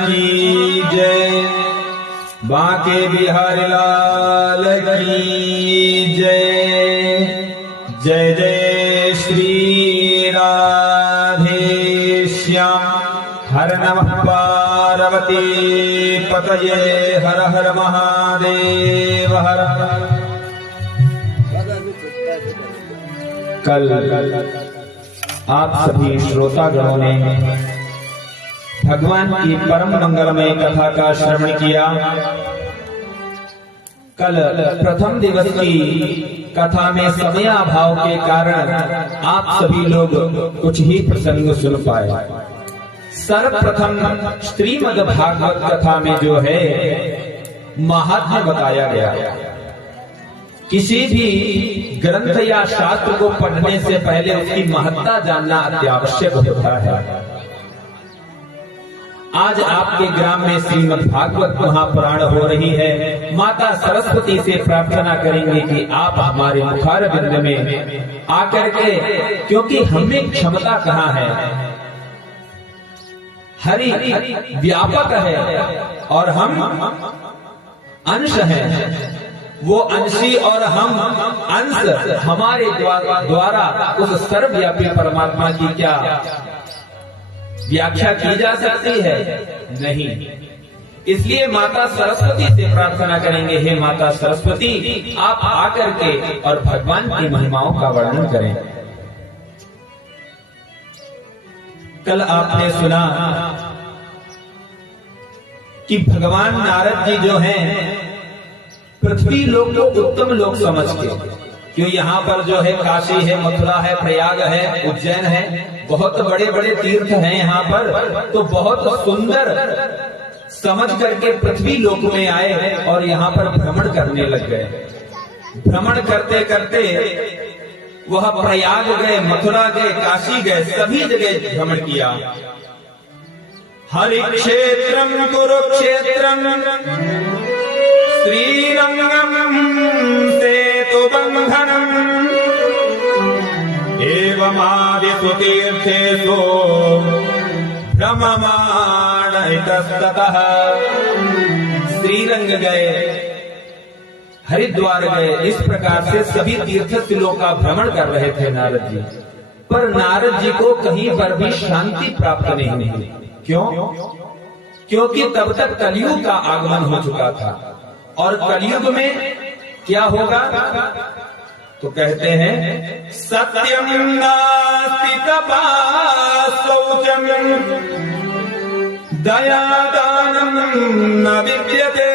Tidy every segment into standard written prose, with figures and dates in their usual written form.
की जय। बांके बिहारी लाल की जय। जय जय श्री राधे श्याम। हर नमः पार्वती पतये हर हर महादेव हर। कल आप सभी श्रोतागणों ने भगवान की परम मंगलमय कथा का श्रवण किया। कल प्रथम दिवस की कथा में समयाभाव के कारण आप सभी लोग कुछ ही प्रसंग सुन पाए। सर्वप्रथम श्रीमद् भागवत कथा में जो है महात्म्य बताया गया। किसी भी ग्रंथ या शास्त्र को पढ़ने से पहले उसकी महत्ता जानना अत्यावश्यक होता है। आज आपके ग्राम में श्रीमद् भागवत महापुराण हो रही है। माता सरस्वती से प्रार्थना करेंगे कि आप हमारे मुखारबिंद में आकर के, क्योंकि हमें क्षमता कहाँ है, हरि व्यापक है और हम अंश हैं। वो अंशी और हम अंश, हमारे द्वारा उस सर्वव्यापी परमात्मा की क्या व्याख्या की जा सकती है? नहीं। इसलिए माता सरस्वती से प्रार्थना करेंगे, हे माता सरस्वती आप आकर के और भगवान की महिमाओं का वर्णन करें। कल आपने सुना कि भगवान नारद जी जो हैं पृथ्वी लोक को उत्तम लोक समझ के, क्यों यहाँ पर जो है काशी है, मथुरा है, प्रयाग है, उज्जैन है, बहुत बड़े बड़े तीर्थ हैं यहाँ पर, तो बहुत सुंदर समझ करके पृथ्वी लोक में आए और यहाँ पर भ्रमण करने लग गए। भ्रमण करते करते वह प्रयाग गए, मथुरा गए, काशी गए, सभी जगह भ्रमण किया। हरि क्षेत्रम कुरुक्षेत्रम श्रीरंगम सेतुबंधनम एवमादिषु तीर्थेषु भ्रममाण इतस्ततः। श्रीरंग गए, हरिद्वार गए, इस प्रकार से सभी तीर्थ स्थलों का भ्रमण कर रहे थे नारद जी। पर नारद जी को कहीं पर भी शांति प्राप्त नहीं हुई। क्यों? क्योंकि तब तक कलयुग का आगमन हो चुका था और कलयुग में क्या होगा? तो कहते हैं सत्यम नास्ति तपा शौचम दया दानम न विद्यते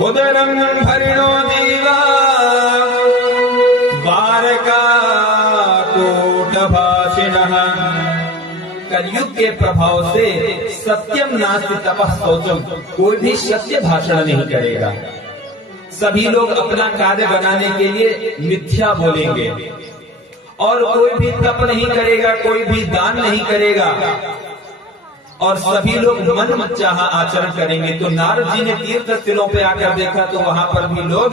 उदरम भरिणो जीवा बारका कूटभाषिणः। कलयुग के प्रभाव से सत्यम नास्ति तपः शौचम, कोई भी सत्य भाषण नहीं करेगा। सभी लोग अपना कार्य बनाने के लिए मिथ्या बोलेंगे और कोई भी तप नहीं करेगा, कोई भी दान नहीं करेगा और सभी लोग मन चाहा आचरण करेंगे। तो नारद जी ने तीर्थ स्थलों पे आकर देखा तो वहां पर भी लोग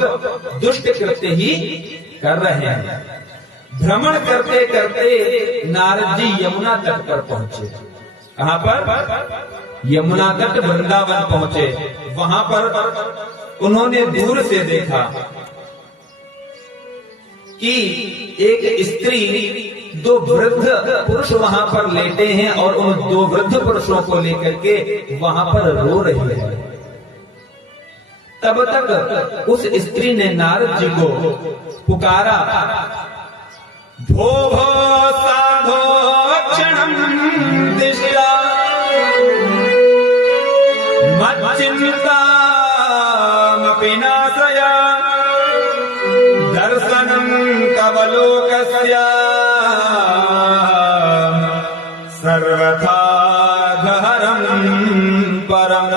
दुष्ट कृत्य ही कर रहे हैं। भ्रमण करते करते नारद जी यमुना तट पर पहुंचे। कहां पर? यमुना तट वृंदावन पहुंचे। वहां पर उन्होंने दूर से देखा कि एक स्त्री, दो वृद्ध पुरुष वहां पर लेटे हैं और उन दो वृद्ध पुरुषों को लेकर के वहां पर रो रही है। तब तक उस स्त्री ने नारद जी को पुकारा, भो भो साधो क्षणं दिष्टा मच्चिन्तामपि नाशय दर्शनं तव लोकस्य सर्वथा गहरं परम।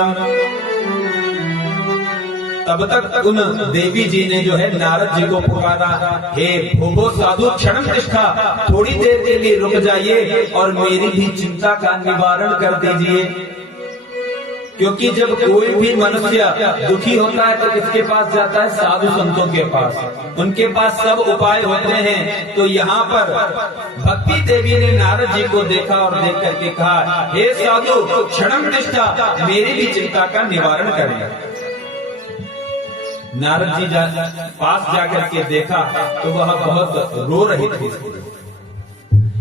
तब तक उन देवी जी ने जो है नारद जी को पुकारा, हे भोभो साधु क्षण निष्ठा, थोड़ी देर के लिए रुक जाइए और मेरी भी चिंता का निवारण कर दीजिए। क्योंकि जब कोई भी मनुष्य दुखी होता है तो किसके पास जाता है? साधु संतों के पास। उनके पास सब उपाय होते हैं। तो यहाँ पर भक्ति देवी ने नारद जी को देखा और देख करके कहा, हे साधु, क्षणम निष्ठा, मेरी भी चिंता का निवारण करें। नारद जी पास जाकर के देखा तो वह बहुत रो रही थी।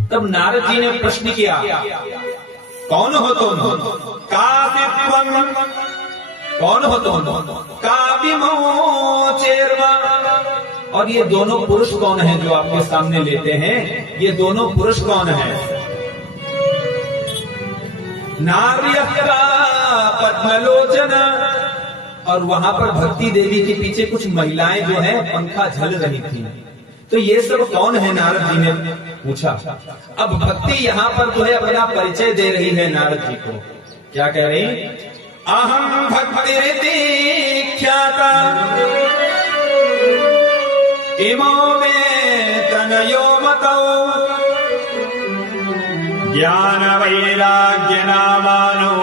तब नारद जी ने प्रश्न किया, कौन हो तुम? कौन हो तुम? काविमोचेर्वा। और ये दोनों पुरुष कौन हैं जो आपके सामने लेते हैं? ये दोनों पुरुष कौन हैं? नार्यः पद्मलोचना। और वहां पर भक्ति देवी के पीछे कुछ महिलाएं जो हैं पंखा झल रही थी। तो ये सब कौन है? नारद जी ने पूछा। अब भक्ति यहाँ पर जो है अपना परिचय दे रही है नारद जी को। क्या कह रही? अहम भक्तिरिति ख्याता इमो में तनयो मतौ ज्ञान वैराग्य नामानो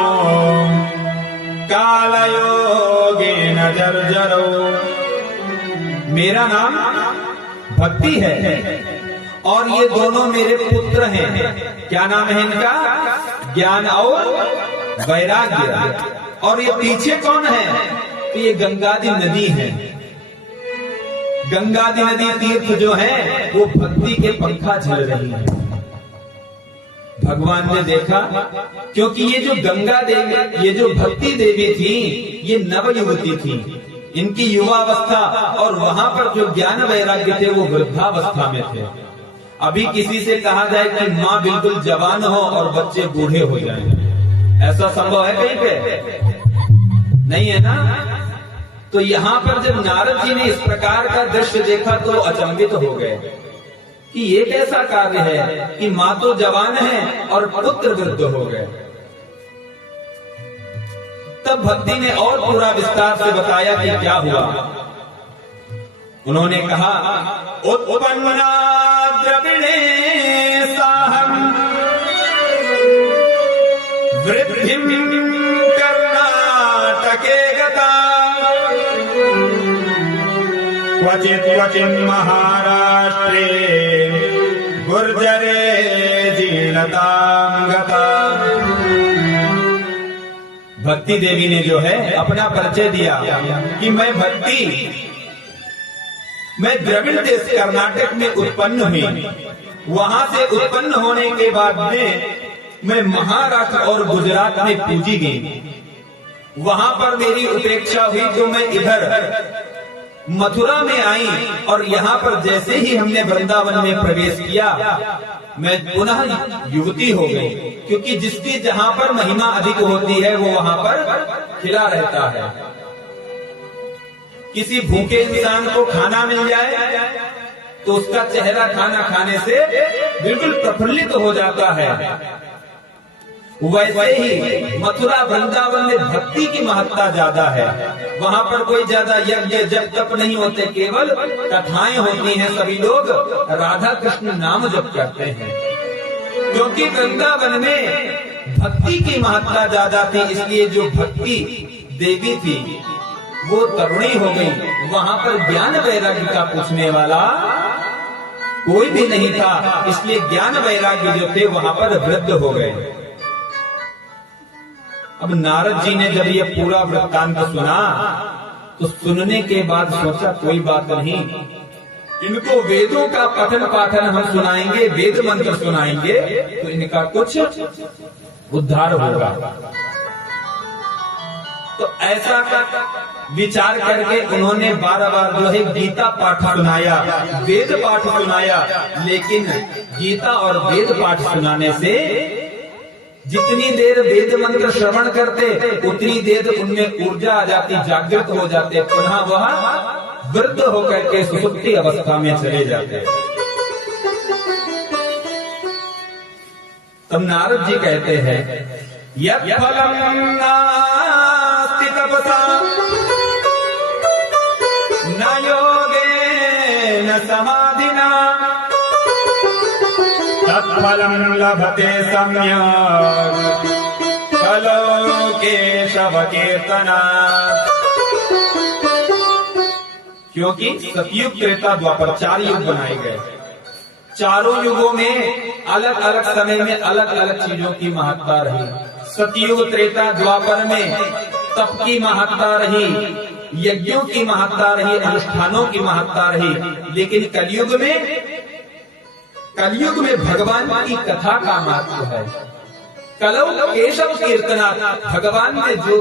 कालयोगेन जर्जरो। मेरा नाम भक्ति है और ये दोनों मेरे पुत्र हैं। क्या नाम है इनका? ज्ञान और वैराग्य। और ये पीछे कौन है? तो ये गंगादि नदी है। गंगादि नदी तीर्थ जो है वो भक्ति के पंखा झल रही है। भगवान ने देखा, क्योंकि ये जो गंगा देवी, ये जो भक्ति देवी थी, ये नव युवती थी, इनकी युवावस्था, और वहां पर जो ज्ञान वैराग्य थे वो वृद्धावस्था में थे। अभी किसी से कहा जाए कि माँ बिल्कुल जवान हो और बच्चे बूढ़े हो जाएं, ऐसा संभव है कहीं पे? नहीं है ना। तो यहाँ पर जब नारद जी ने इस प्रकार का दृश्य देखा तो अचंभित हो गए कि ये कैसा कार्य है कि माँ तो जवान है और पुत्र वृद्ध हो गए। तब भक्ति ने और पूरा विस्तार से बताया कि क्या हुआ। उन्होंने कहा, उत्पन्ना द्रविणे साहम वृद्धिं कर्णाटके गता क्वचित् क्वचिन् महाराष्ट्रे गुर्जरे जीर्णतां गता। भक्ति देवी ने जो है अपना परिचय दिया कि मैं द्रविड़ देश कर्नाटक में उत्पन्न हुई। वहां से उत्पन्न होने के बाद में मैं महाराष्ट्र और गुजरात में पूजी गई। वहां पर मेरी उपेक्षा हुई तो मैं इधर मथुरा में आई, और यहाँ पर जैसे ही हमने वृंदावन में प्रवेश किया मैं पुनः युवती हो गई, क्योंकि जिसकी जहाँ पर महिमा अधिक होती है वो वहां पर खिला रहता है। किसी भूखे इंसान को खाना मिल जाए तो उसका चेहरा खाना खाने से बिल्कुल प्रफुल्लित हो जाता है। वैसे ही मथुरा वृंदावन में भक्ति की महत्ता ज्यादा है। वहां पर कोई ज्यादा यज्ञ जप तप नहीं होते, केवल कथाएं होती हैं। सभी लोग राधा कृष्ण नाम जप करते हैं, क्योंकि वृंदावन में भक्ति की महत्ता ज्यादा थी। इसलिए जो भक्ति देवी थी वो तरुणी हो गई। वहां पर ज्ञान वैराग्य का पूछने वाला कोई भी नहीं था, इसलिए ज्ञान वैराग्य जो थे वहां पर वृद्ध हो गए। अब नारद जी ने जब ये पूरा वृत्तांत सुना तो सुनने के बाद सोचा कोई बात नहीं, इनको वेदों का पठन पाठन हम सुनाएंगे, वेद मंत्र सुनाएंगे तो इनका कुछ उद्धार होगा। तो ऐसा विचार करके उन्होंने बार जो है गीता पाठ सुनाया, वेद पाठ सुनाया। लेकिन गीता और वेद पाठ सुनाने से जितनी देर वेद मंत्र श्रवण करते उतनी देर उनमें ऊर्जा आ जाती, जागृत हो जाते, पुनः वह वृद्ध होकर के सुसुप्ति अवस्था में चले जाते। तब नारद जी कहते हैं, यत् फलं नास्ति तपसा न योगेन समाधिना तत्फलं लभते सम्यक् कलोकेश केशव कीर्तना। क्योंकि सतयुग त्रेता द्वापर 4 युग बनाए गए। चारों युगों में अलग अलग समय में अलग अलग चीजों की महत्ता रही। सतयुग त्रेता द्वापर में तप की महत्ता रही, यज्ञों की महत्ता रही, अनुष्ठानों की महत्ता रही। लेकिन कलयुग में भगवान की कथा का महत्व है। कलौ केशव कीर्तना। भगवान में जो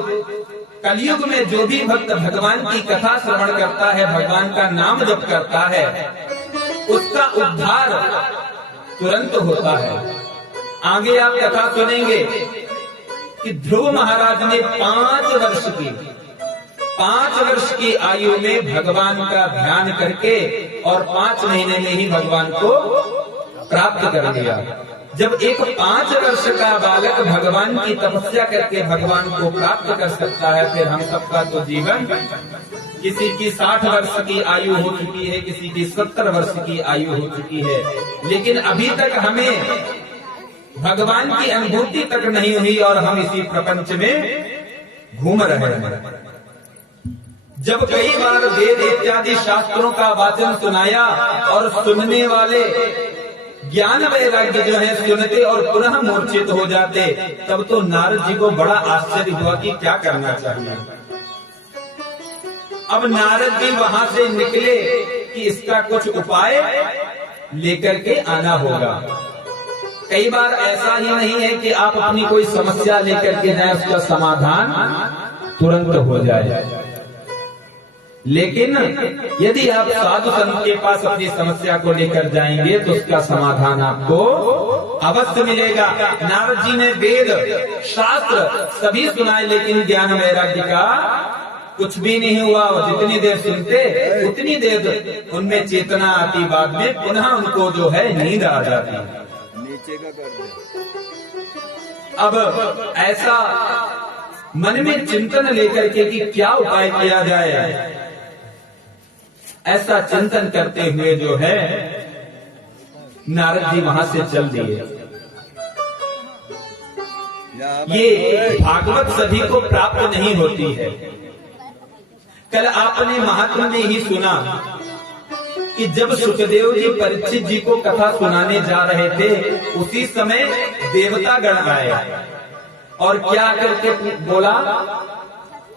कलयुग में जो भी भक्त भगवान की कथा श्रवण करता है, भगवान का नाम जप करता है, उसका उद्धार तुरंत होता है। आगे आप कथा सुनेंगे कि ध्रुव महाराज ने 5 वर्ष की आयु में भगवान का ध्यान करके और 5 महीने में ही भगवान को प्राप्त कर लिया। जब एक 5 वर्ष का बालक भगवान की तपस्या करके भगवान को प्राप्त कर सकता है, फिर हम सबका तो जीवन, किसी की 60 वर्ष की आयु हो चुकी है, किसी की 70 वर्ष की आयु हो चुकी है, लेकिन अभी तक हमें भगवान की अनुभूति तक नहीं हुई और हम इसी प्रपंच में घूम रहे हैं। जब कई बार वेद इत्यादि शास्त्रों का वाचन सुनाया और सुनने वाले ज्ञान वैराग्य जो है सुनते और पुनः मूर्छित हो जाते, तब तो नारद जी को बड़ा आश्चर्य हुआ कि क्या करना चाहिए। अब नारद जी वहां से निकले कि इसका कुछ उपाय लेकर के आना होगा। कई बार ऐसा ही नहीं है कि आप अपनी कोई समस्या लेकर के जाए, उसका समाधान तुरंत हो जाए। लेकिन यदि आप साधु संत के पास अपनी समस्या को लेकर जाएंगे तो उसका समाधान आपको अवश्य मिलेगा। नारद जी ने वेद शास्त्र सभी सुनाए, लेकिन ज्ञान वैराग्य का कुछ भी नहीं हुआ। जितनी देर सुनते उतनी देर उनमें चेतना आती, बाद में पुनः उनको जो है नींद आ जाती। नीचे का कर दे। अब ऐसा मन में चिंतन लेकर के कि क्या उपाय किया जाए, ऐसा चिंतन करते हुए जो है नारद जी वहां से चल दिए। ये भागवत सभी को प्राप्त नहीं होती है। कल आपने महात्मा में ही सुना कि जब सुखदेव जी परीक्षित जी को कथा सुनाने जा रहे थे, उसी समय देवता गण आए और क्या करके बोला,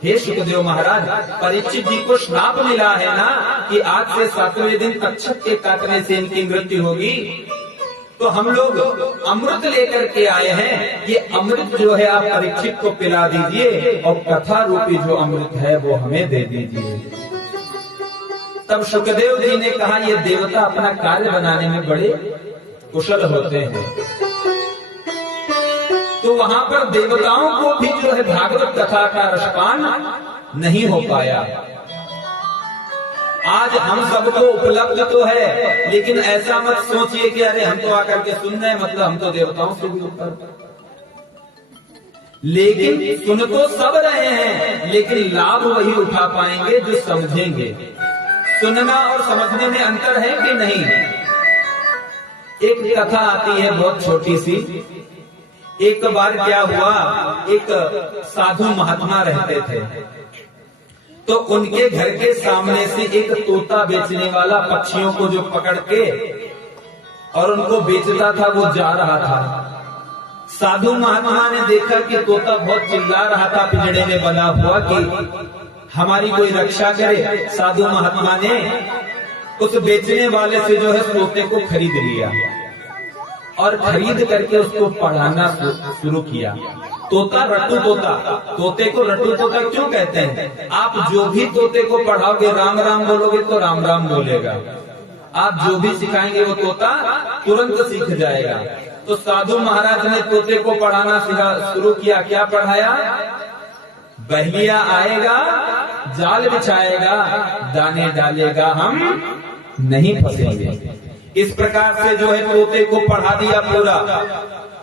हे सुखदेव महाराज, परीक्षित जी को श्राप मिला है ना कि आज से 7वें दिन तक्षक के काटने से इनकी मृत्यु होगी, तो हम लोग अमृत लेकर के आए हैं। ये अमृत जो है आप परीक्षित को पिला दीजिए और कथा रूपी जो अमृत है वो हमें दे दीजिए। तब सुखदेव जी ने कहा, ये देवता अपना कार्य बनाने में बड़े कुशल होते हैं। तो वहां पर देवताओं को भी जो है भागवत कथा का रसपान नहीं हो पाया। आज हम सबको उपलब्ध तो है, लेकिन ऐसा मत सोचिए कि अरे हम तो आकर के सुन रहे हैं, मतलब हम तो देवताओं से भी ऊपर। लेकिन सुन तो सब रहे हैं, लेकिन लाभ वही उठा पाएंगे जो समझेंगे। सुनना और समझने में अंतर है कि नहीं। एक कथा आती है बहुत छोटी सी। एक बार क्या हुआ, एक साधु महात्मा रहते थे, तो उनके घर के सामने से एक तोता बेचने वाला पक्षियों को जो पकड़ के और उनको बेचता था, वो जा रहा था। साधु महात्मा ने देखा कि तोता बहुत चिल्ला रहा था पिंजड़े में बना हुआ कि हमारी कोई रक्षा करे। साधु महात्मा ने उस बेचने वाले से जो है तोते को खरीद लिया और खरीद करके उसको पढ़ाना शुरू किया। तोता रट्टू तोता, तोते को रट्टू तोता क्यों कहते हैं? आप जो भी तोते को पढ़ाओगे, राम राम बोलोगे तो राम राम बोलेगा। आप जो भी सिखाएंगे वो तोता तुरंत सीख जाएगा। तो साधु महाराज ने तोते को पढ़ाना शुरू किया। क्या पढ़ाया? बहलिया आएगा, जाल बिछाएगा, दाने डालेगा, हम नहीं फंसेंगे। इस प्रकार से जो है तोते को पढ़ा दिया पूरा,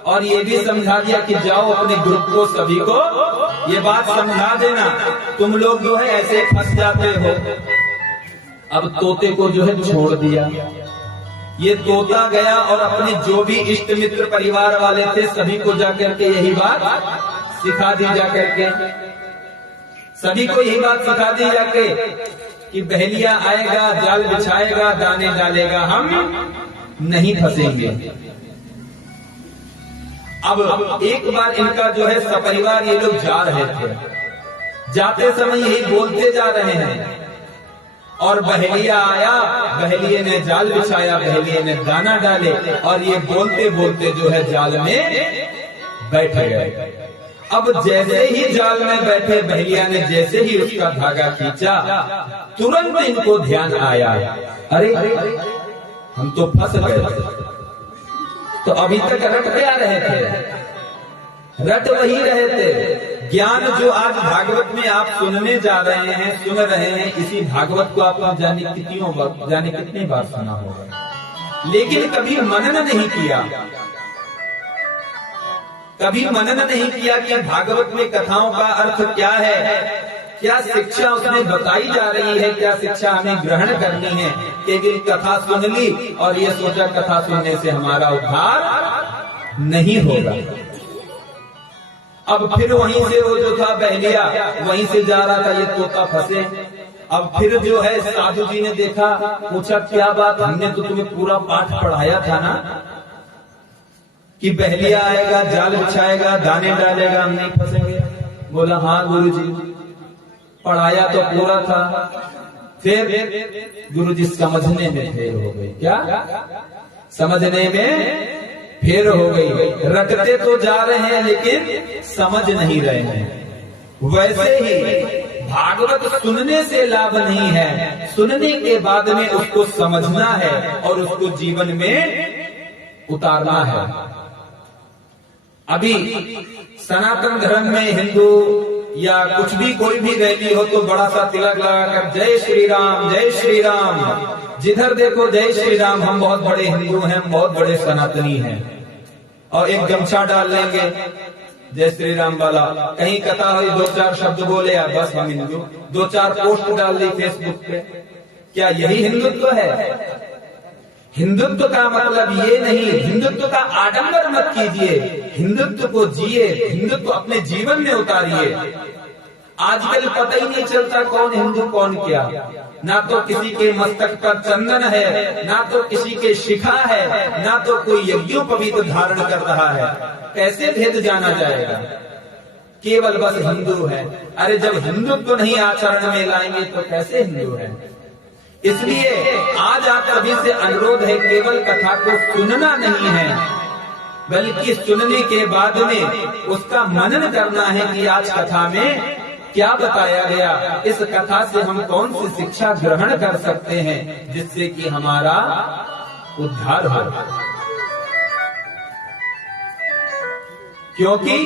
और ये भी समझा दिया कि जाओ अपने ग्रुप को सभी को ये बात समझा देना, तुम लोग जो है ऐसे फंस जाते हो। अब तोते को जो है छोड़ दिया। ये तोता गया और अपने जो भी इष्ट मित्र परिवार वाले थे सभी को जाकर के यही बात सिखा दी जाकर के। सभी को यही बात सिखा दी जाके कि बहेलिया आएगा, जाल बिछाएगा, दाने डालेगा, हम नहीं फंसेंगे। अब एक बार इनका जो है सपरिवार ये लोग जा रहे थे, जाते समय यही बोलते जा रहे हैं और बहेलिया आया, बहेलिये ने जाल बिछाया, बहेलिये ने दाना डाले और ये बोलते बोलते जो है जाल में बैठ गए। अब जैसे ही जाल में बैठे बहेलिया ने जैसे ही उसका धागा खींचा, तुरंत इनको ध्यान आया, अरे हम तो फंस गए। तो अभी तक रट क्या रहे थे? रट वही रहे थे। ज्ञान जो आज भागवत में आप सुनने जा रहे हैं, सुन रहे हैं, इसी भागवत को आप जाने कितनी बार सुना होगा, लेकिन कभी मनन नहीं किया। कभी मनन नहीं किया कि भागवत में कथाओं का अर्थ क्या है, क्या शिक्षा उसमें बताई जा रही है, क्या शिक्षा हमें ग्रहण करनी है। केवल कथा सुन ली और ये सोचा कथा सुनने से हमारा उद्धार नहीं होगा। अब फिर वहीं से वो जो था बहेलिया वहीं से जा रहा था, ये तोता फंसे। अब फिर जो है साधु जी ने देखा, पूछा क्या बात, हमने तो तुम्हें पूरा पाठ पढ़ाया था ना कि बहेलिया आएगा, जाल बिछाएगा, दाने डालेगा, हम नहीं फंसेंगे। बोला हाँ गुरुजी, पढ़ाया तो पूरा था। फिर गुरुजी समझने में फेल हो गए। क्या समझने में फेर हो गई? रटते तो जा रहे हैं लेकिन समझ नहीं रहे हैं। वैसे ही भागवत सुनने से लाभ नहीं है, सुनने के बाद में उसको समझना है और उसको जीवन में उतारना है। अभी सनातन धर्म में हिंदू या कुछ भी कोई भी रैली हो तो बड़ा सा तिलक लगाकर जय श्री राम, जय श्री राम, जिधर देखो जय श्री राम। हम बहुत बड़े हिंदू हैं, बहुत बड़े सनातनी हैं, और एक गमछा डाल लेंगे जय श्री राम वाला। कहीं कथा हुई, दो चार शब्द बोले या बस हम हिंदू, दो चार पोस्ट डाल दी फेसबुक पे। क्या यही हिंदुत्व है? हिंदुत्व का मतलब ये नहीं, हिंदुत्व का आडंबर मत कीजिए, हिंदुत्व को जिए, हिंदुत्व अपने जीवन में उतारिए। आजकल पता ही नहीं चलता कौन हिंदू कौन क्या। ना तो किसी के मस्तक पर चंदन है, ना तो किसी के शिखा है, ना तो कोई यज्ञोपवीत धारण कर रहा है। कैसे भेद जाना जाएगा? केवल बस हिंदू है। अरे जब हिंदुत्व नहीं आचरण में लाएंगे तो कैसे हिंदू है? इसलिए आज आप सभी से अनुरोध है, केवल कथा को सुनना नहीं है, बल्कि सुनने के बाद में उसका मनन करना है कि आज कथा में क्या बताया गया, इस कथा से हम कौन सी शिक्षा ग्रहण कर सकते हैं जिससे कि हमारा उद्धार हो। क्योंकि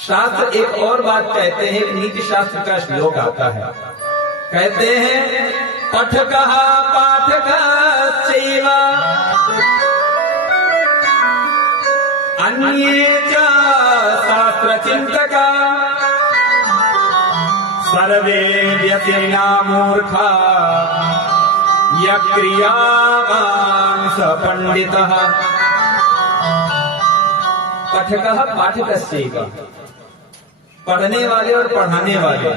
शास्त्र एक और बात कहते हैं, नीति शास्त्र का श्लोक आता है, कहते हैं पठकः पाठकश्चैव अन्ये च शास्त्रचिन्तका सर्वे व्यतिना मूर्खा यक्रियावान् स पंडितः। पठकः पाठकश्चैव, पढ़ने वाले और पढ़ाने वाले।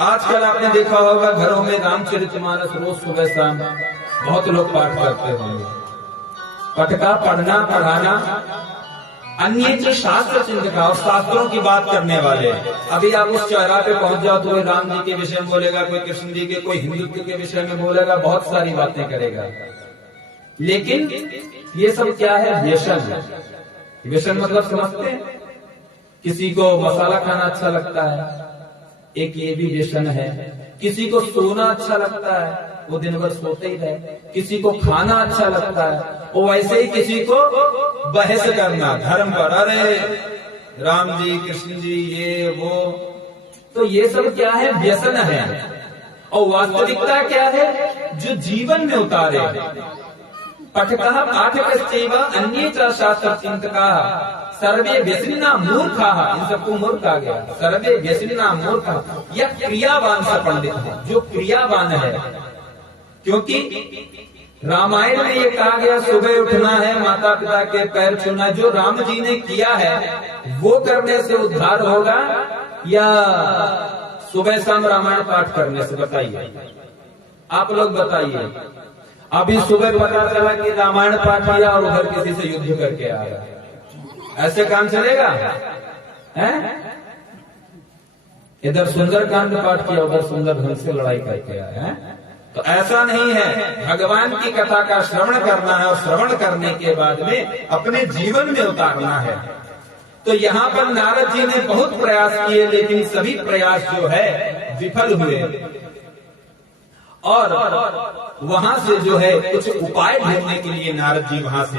आजकल आपने देखा होगा घरों में रामचरितमानस रोज सुबह शाम बहुत लोग पाठ करते होंगे। पठका पढ़ना पढ़ाना, अन्य जो शास्त्र चिंतका और शास्त्रों की बात करने वाले। अभी आप उस चौराहे पे पहुंच जाओ तो कोई राम जी के विषय में बोलेगा, कोई कृष्ण जी के, कोई हिंदुत्व के विषय में बोलेगा, बहुत सारी बातें करेगा। लेकिन ये सब क्या है? व्यसन। व्यसन मतलब समझते हैं? किसी को मसाला खाना अच्छा लगता है, एक ये भी व्यसन है। किसी को सोना अच्छा लगता है, वो दिन भर सोते ही रहे। किसी को खाना अच्छा लगता है, वो वैसे ही किसी को बहस करना धर्म पर, अरे राम जी कृष्ण जी ये वो। तो ये सब क्या है? व्यसन है। और वास्तविकता क्या है? जो जीवन में उतारे। पठकः पाठकश्चैव अन्ये च शास्त्रचिन्तकाः सर्वे व्यसनिना मूर्खाः, इन सबको मूर्ख आ गया। सर्वे व्यसनिना मूर्खाः यः क्रियावान स पंडित है, जो क्रियावान है। क्योंकि रामायण में ये कहा गया सुबह उठना है, माता पिता के पैर छूना। जो राम जी ने किया है वो करने से उद्धार होगा, या सुबह शाम रामायण पाठ करने से? बताइए, आप लोग बताइए। अभी सुबह पता चला कि रामायण पाठ किया और उधर किसी से युद्ध करके आया, ऐसे काम चलेगा? हैं? इधर सुंदरकांड पाठ किया, उधर सुंदर ढंग से लड़ाई करके आया है। तो ऐसा नहीं है। भगवान की कथा का श्रवण करना है और श्रवण करने के बाद में अपने जीवन में उतारना है। तो यहाँ पर नारद जी ने बहुत प्रयास किए, लेकिन सभी प्रयास जो है विफल हुए और वहां से जो है कुछ उपाय ढूंढने के लिए नारद जी वहां से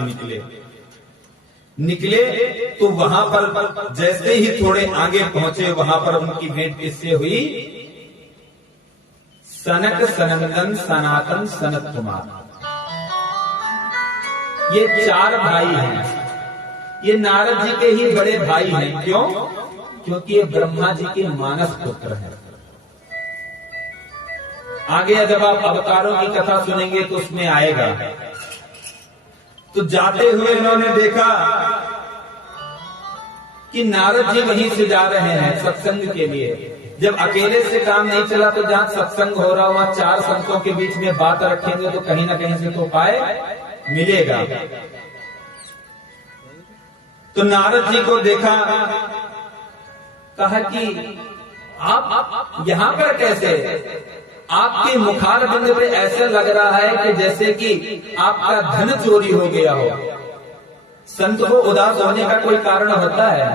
निकले तो वहां पर जैसे ही थोड़े आगे पहुंचे, वहां पर उनकी भेंट किससे हुई? सनक सनंदन सनातन सनत कुमार, ये 4 भाई हैं। ये नारद जी के ही बड़े भाई हैं। क्यों? क्योंकि ये ब्रह्मा जी के मानस पुत्र हैं। आगे जब आप अवतारों की कथा सुनेंगे तो उसमें आएगा। तो जाते हुए इन्होंने देखा कि नारद जी वहीं से जा रहे हैं सत्संग के लिए। जब अकेले से काम नहीं चला तो जहां सत्संग हो रहा, वहां 4 संतों के बीच में बात रखेंगे तो कहीं ना कहीं से तो उपाय मिलेगा। तो नारद जी को देखा, कहा कि आप यहां पर कैसे? आपके मुखारबिंद पे ऐसा लग रहा है कि जैसे कि आपका धन चोरी हो गया हो। संत को उदास होने का कोई कारण होता है?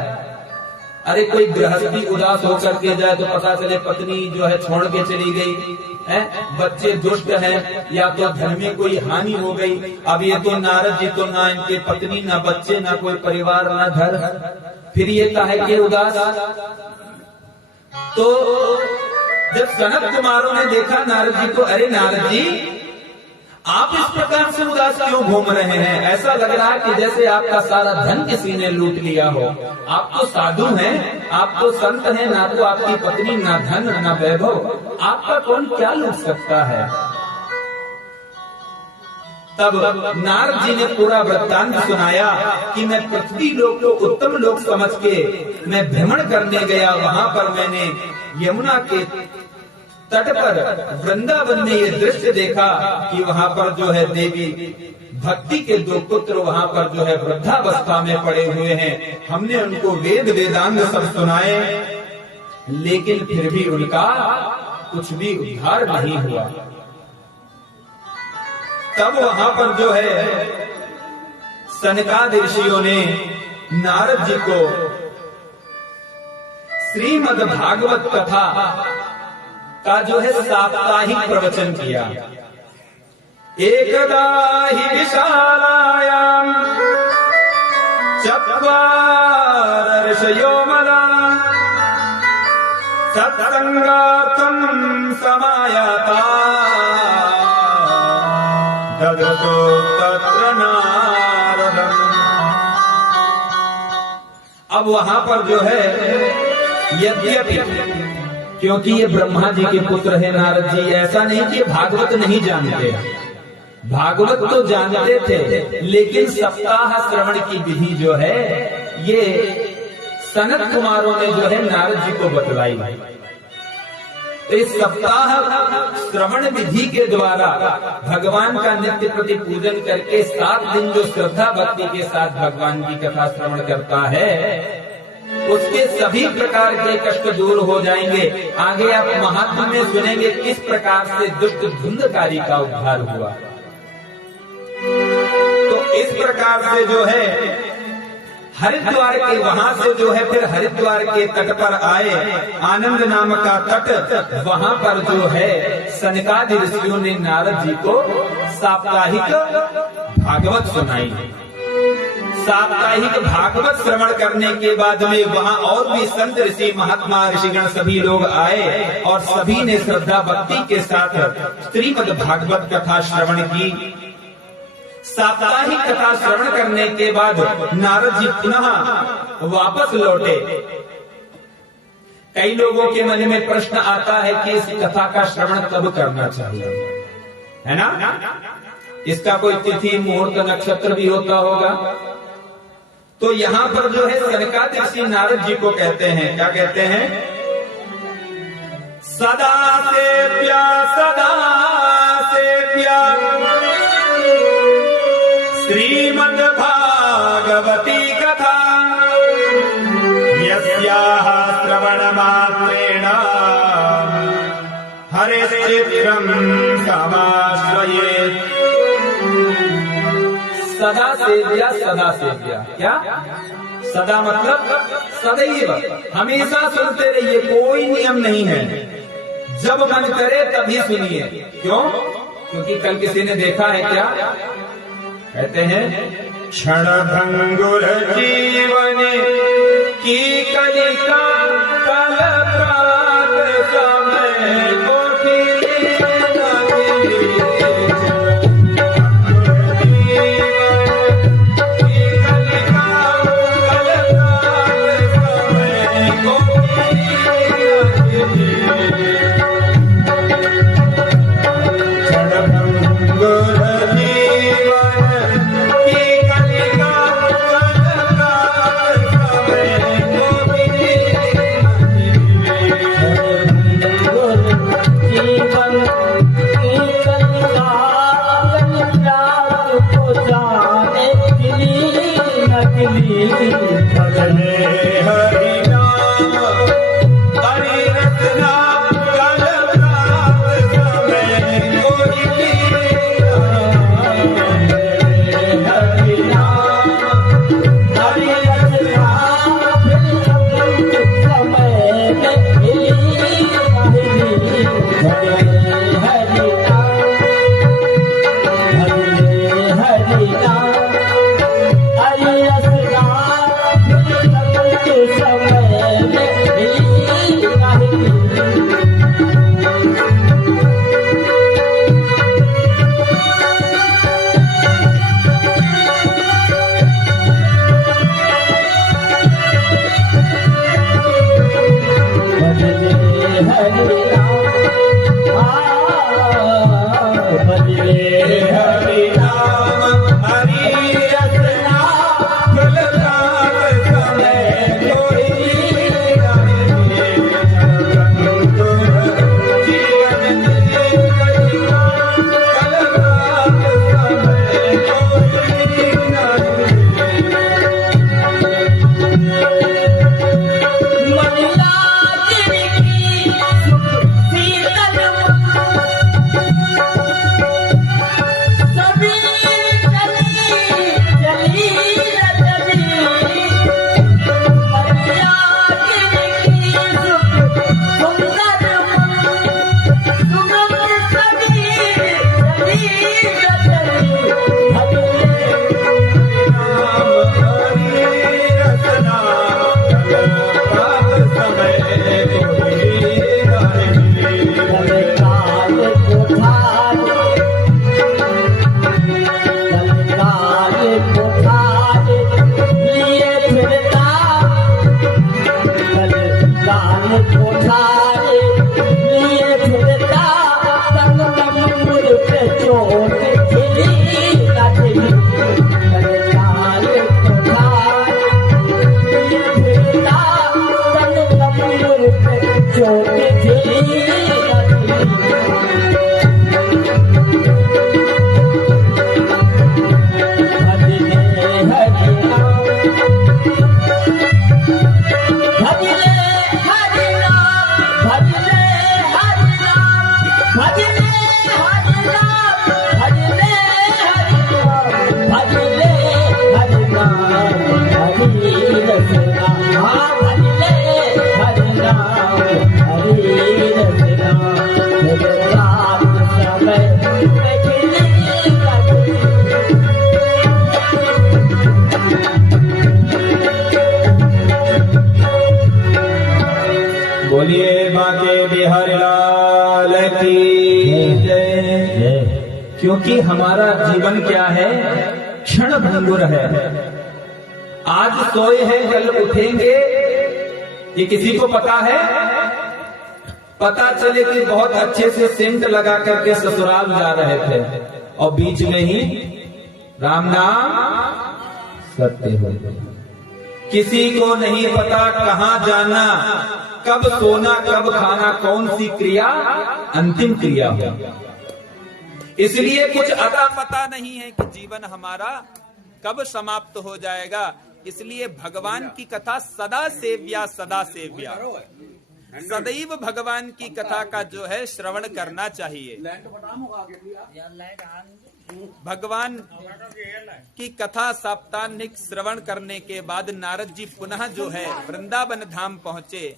अरे कोई गृहस्थी उदास होकर के जाए तो पता चले पत्नी जो है छोड़ के चली गई है, बच्चे दुष्ट हैं, या तो धन में कोई हानि हो गई। अब ये तो नारद जी तो ना इनके पत्नी, ना बच्चे, ना कोई परिवार, ना घर, फिर ये काहे के उदास? तो जब सनत कुमारों ने देखा नारद जी को, अरे नारद जी आप इस प्रकार से उदास क्यों घूम रहे हैं? ऐसा लग रहा है कि जैसे आपका सारा धन किसी ने लूट लिया हो। आप तो साधु हैं, आप तो संत हैं, ना तो आपकी पत्नी, ना धन, ना वैभव, आपका कौन क्या लूट सकता है? तब नारद जी ने पूरा वृत्तांत सुनाया कि मैं पृथ्वी लोक को उत्तम लोक समझ के मैं भ्रमण करने गया। वहां पर मैंने यमुना के तट पर वृंदावन में ये दृश्य देखा कि वहां पर जो है देवी भक्ति के 2 पुत्र वहां पर जो है वृद्धावस्था में पड़े हुए हैं। हमने उनको वेद वेदांत सब सुनाए, लेकिन फिर भी उनका कुछ भी उद्धार नहीं हुआ। तब वहां पर जो है सनकादि ऋषियों ने नारद जी को श्रीमद् भागवत कथा का जो है साप्ताहिक प्रवचन किया। एकदा हि विशालायाम चत्वार ऋषयो मला सत्संगार्थं समायाता ददतो तत्र नारदम्। अब वहां पर जो है यद्यपि, क्योंकि ये ब्रह्मा जी के पुत्र हैं नारद जी, ऐसा नहीं कि भागवत नहीं जानते, भागवत तो जानते थे, लेकिन सप्ताह श्रवण की विधि जो है ये सनत कुमारों ने जो है नारद जी को बतलाई। तो इस सप्ताह श्रवण विधि के द्वारा भगवान का नित्य प्रति पूजन करके 7 दिन जो श्रद्धा भक्ति के साथ भगवान की कथा श्रवण करता है, उसके सभी प्रकार के कष्ट दूर हो जाएंगे। आगे आप महात्म्य में सुनेंगे किस प्रकार से दुष्ट धुंधकारी का उद्धार हुआ। तो इस प्रकार से जो है हरिद्वार के वहां से जो है फिर हरिद्वार के तट पर आए, आनंद नाम का तट, वहां पर जो है सनकादि ऋषियों ने नारद जी को साप्ताहिक भागवत सुनाई। साप्ताहिक भागवत श्रवण करने के बाद में वहां और भी संत ऋषि महात्मा ऋषिगण सभी लोग आए और सभी ने श्रद्धा भक्ति के साथ श्रीमद् भागवत कथा श्रवण की। साप्ताहिक कथा श्रवण करने के बाद नारद जी पुनः वापस लौटे। कई लोगों के मन में प्रश्न आता है कि इस कथा का श्रवण कब करना चाहिए, है ना? इसका कोई तिथि मुहूर्त नक्षत्र भी होता होगा। तो यहाँ पर जो है सनकादि ऋषि नारद जी को कहते हैं, क्या कहते हैं सदा सेव्या श्रीमद्भागवती कथा यस्याः श्रवणमात्रेण हरेश्चित्रं समाश्रयेत्। सदा सेव्या क्या? सदा मतलब सदैव, हमेशा सुनते रहिए, कोई नियम नहीं है। जब मन करे तभी सुनिए। क्यों? क्योंकि कल किसी ने देखा है क्या? कहते हैं क्षण भंगुर जीवन की कलिका कल प्रात समय कोटि बोलिए बाके बिहारी लाल की जय। क्योंकि हमारा जीवन क्या है? क्षण भंगुर है। आज सोए हैं, कल उठेंगे, ये किसी को पता है? पता चले कि बहुत अच्छे से सेंट लगा करके ससुराल जा रहे थे और बीच में ही राम नाम सत्य हो गया। किसी को नहीं पता कहाँ जाना, कब सोना कब खाना, कौन सी क्रिया अंतिम क्रिया हो। इसलिए कुछ अता पता नहीं है कि जीवन हमारा कब समाप्त हो जाएगा। इसलिए भगवान की कथा सदा सेव्या, सदा सेव्या, सदैव भगवान की कथा का जो है श्रवण करना चाहिए। भगवान की कथा साप्ताहिक श्रवण करने के बाद नारद जी पुनः जो है वृंदावन धाम पहुंचे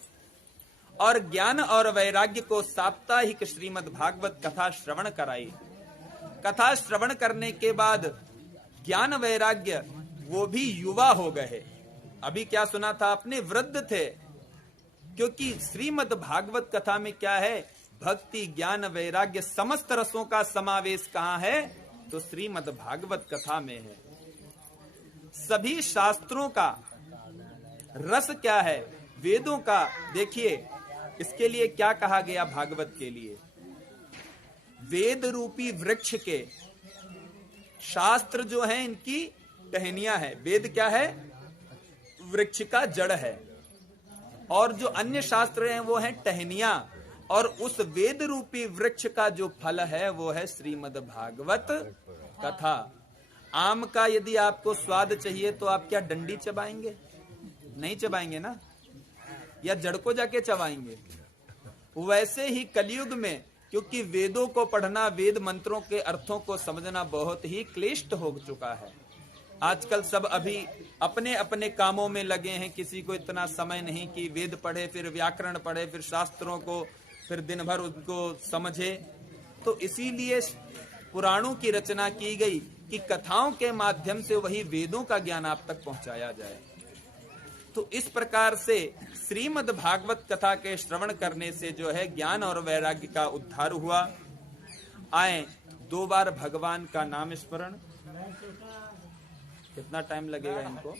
और ज्ञान और वैराग्य को साप्ताहिक श्रीमद् भागवत कथा श्रवण कराई। कथा श्रवण करने के बाद ज्ञान वैराग्य वो भी युवा हो गए। अभी क्या सुना था आपने, वृद्ध थे, क्योंकि श्रीमद् भागवत कथा में क्या है, भक्ति ज्ञान वैराग्य समस्त रसों का समावेश कहाँ है, तो श्रीमद् भागवत कथा में है। सभी शास्त्रों का रस क्या है, वेदों का। देखिए इसके लिए क्या कहा गया भागवत के लिए, वेद रूपी वृक्ष के शास्त्र जो है इनकी टहनियां है। वेद क्या है, वृक्ष का जड़ है, और जो अन्य शास्त्र हैं वो हैं टहनियां, और उस वेद रूपी वृक्ष का जो फल है वो है श्रीमद् भागवत कथा। आम का यदि आपको स्वाद चाहिए तो आप क्या डंडी चबाएंगे? नहीं चबाएंगे ना, या जड़ को जाके चबाएंगे। वैसे ही कलयुग में, क्योंकि वेदों को पढ़ना, वेद मंत्रों के अर्थों को समझना बहुत ही क्लिष्ट हो चुका है। आजकल सब अभी अपने अपने कामों में लगे हैं, किसी को इतना समय नहीं कि वेद पढ़े, फिर व्याकरण पढ़े, फिर शास्त्रों को, फिर दिन भर उनको समझे। तो इसीलिए पुराणों की रचना की गई कि कथाओं के माध्यम से वही वेदों का ज्ञान आप तक पहुंचाया जाए। तो इस प्रकार से श्रीमद् भागवत कथा के श्रवण करने से जो है ज्ञान और वैराग्य का उद्धार हुआ। आए 2 बार भगवान का नाम स्मरण। कितना टाइम लगेगा इनको?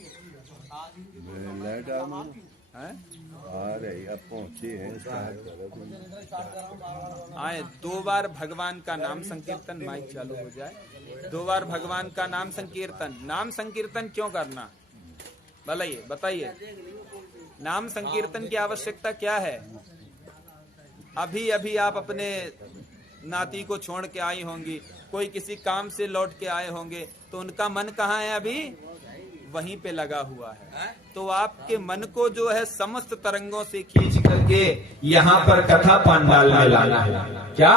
आए 2 बार भगवान का नाम संकीर्तन। माइक चालू हो जाए। 2 बार भगवान का नाम संकीर्तन। नाम संकीर्तन क्यों करना, बताइए नाम संकीर्तन की आवश्यकता क्या है? अभी अभी आप अपने नाती को छोड़ के आई होंगी, कोई किसी काम से लौट के आए होंगे, तो उनका मन कहाँ है? अभी वहीं पे लगा हुआ है। तो आपके मन को जो है समस्त तरंगों से खींच करके यहाँ पर कथा पंडाल में लाना है। क्या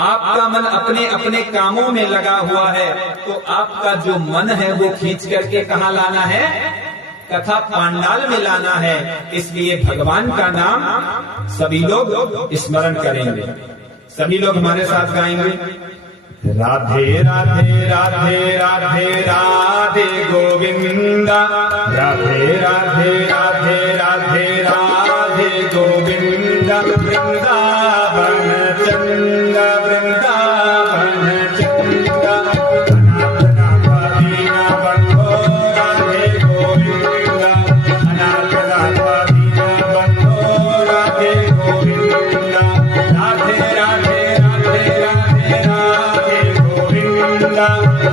आपका मन अपने अपने कामों में लगा हुआ है, तो आपका जो मन है वो खींच करके कहाँ लाना है? कथा पंडाल में लाना है। इसलिए भगवान का नाम सभी लोग स्मरण करेंगे। सभी लोग हमारे साथ गाएंगे, राधे राधे राधे राधे राधे गोविंदा, राधे राधे राधे राधे राधे गोविंदा, वृंदावन चंद वृंदावन चंद, अनाथ नाथ दीना बंधो राधे गोविंदा, अनाथ नाथ दीना बंधो राधे गोविंदा, राधे राधे राधे राधे राधे गोविंदा,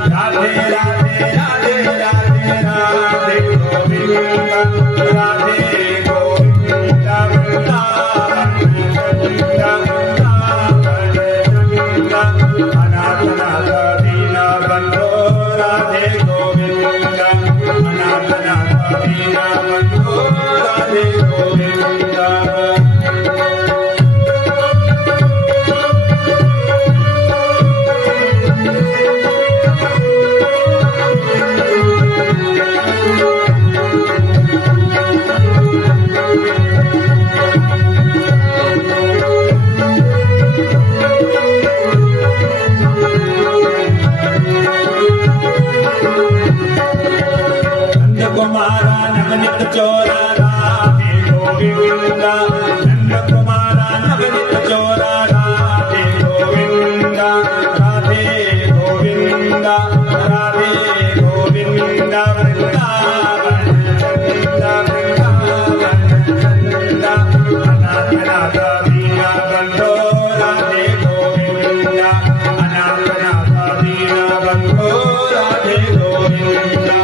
राधे राधे राधे राधे राधे गोविंदा, राधे गोविंदा वृंदावन चंदा वृंदावन चंदा, अनाथ नाथ दीना बंधो राधे गोविंदा, अनाथ नाथ दीना बंधो राधे गोविंदा। कुमारा नवनित चोरा राधे गोविंदा, नंद कुमारा नवनित चोरा राधे गोविंदा, राधे गोविंदा राधे गोविंदा, वृंदावन चंदा वृंदावन चंदा, अनाथ नाथ दीना बंधो राधे गोविंदा, अनाथ नाथ दीना बंधो राधे गोविंदा।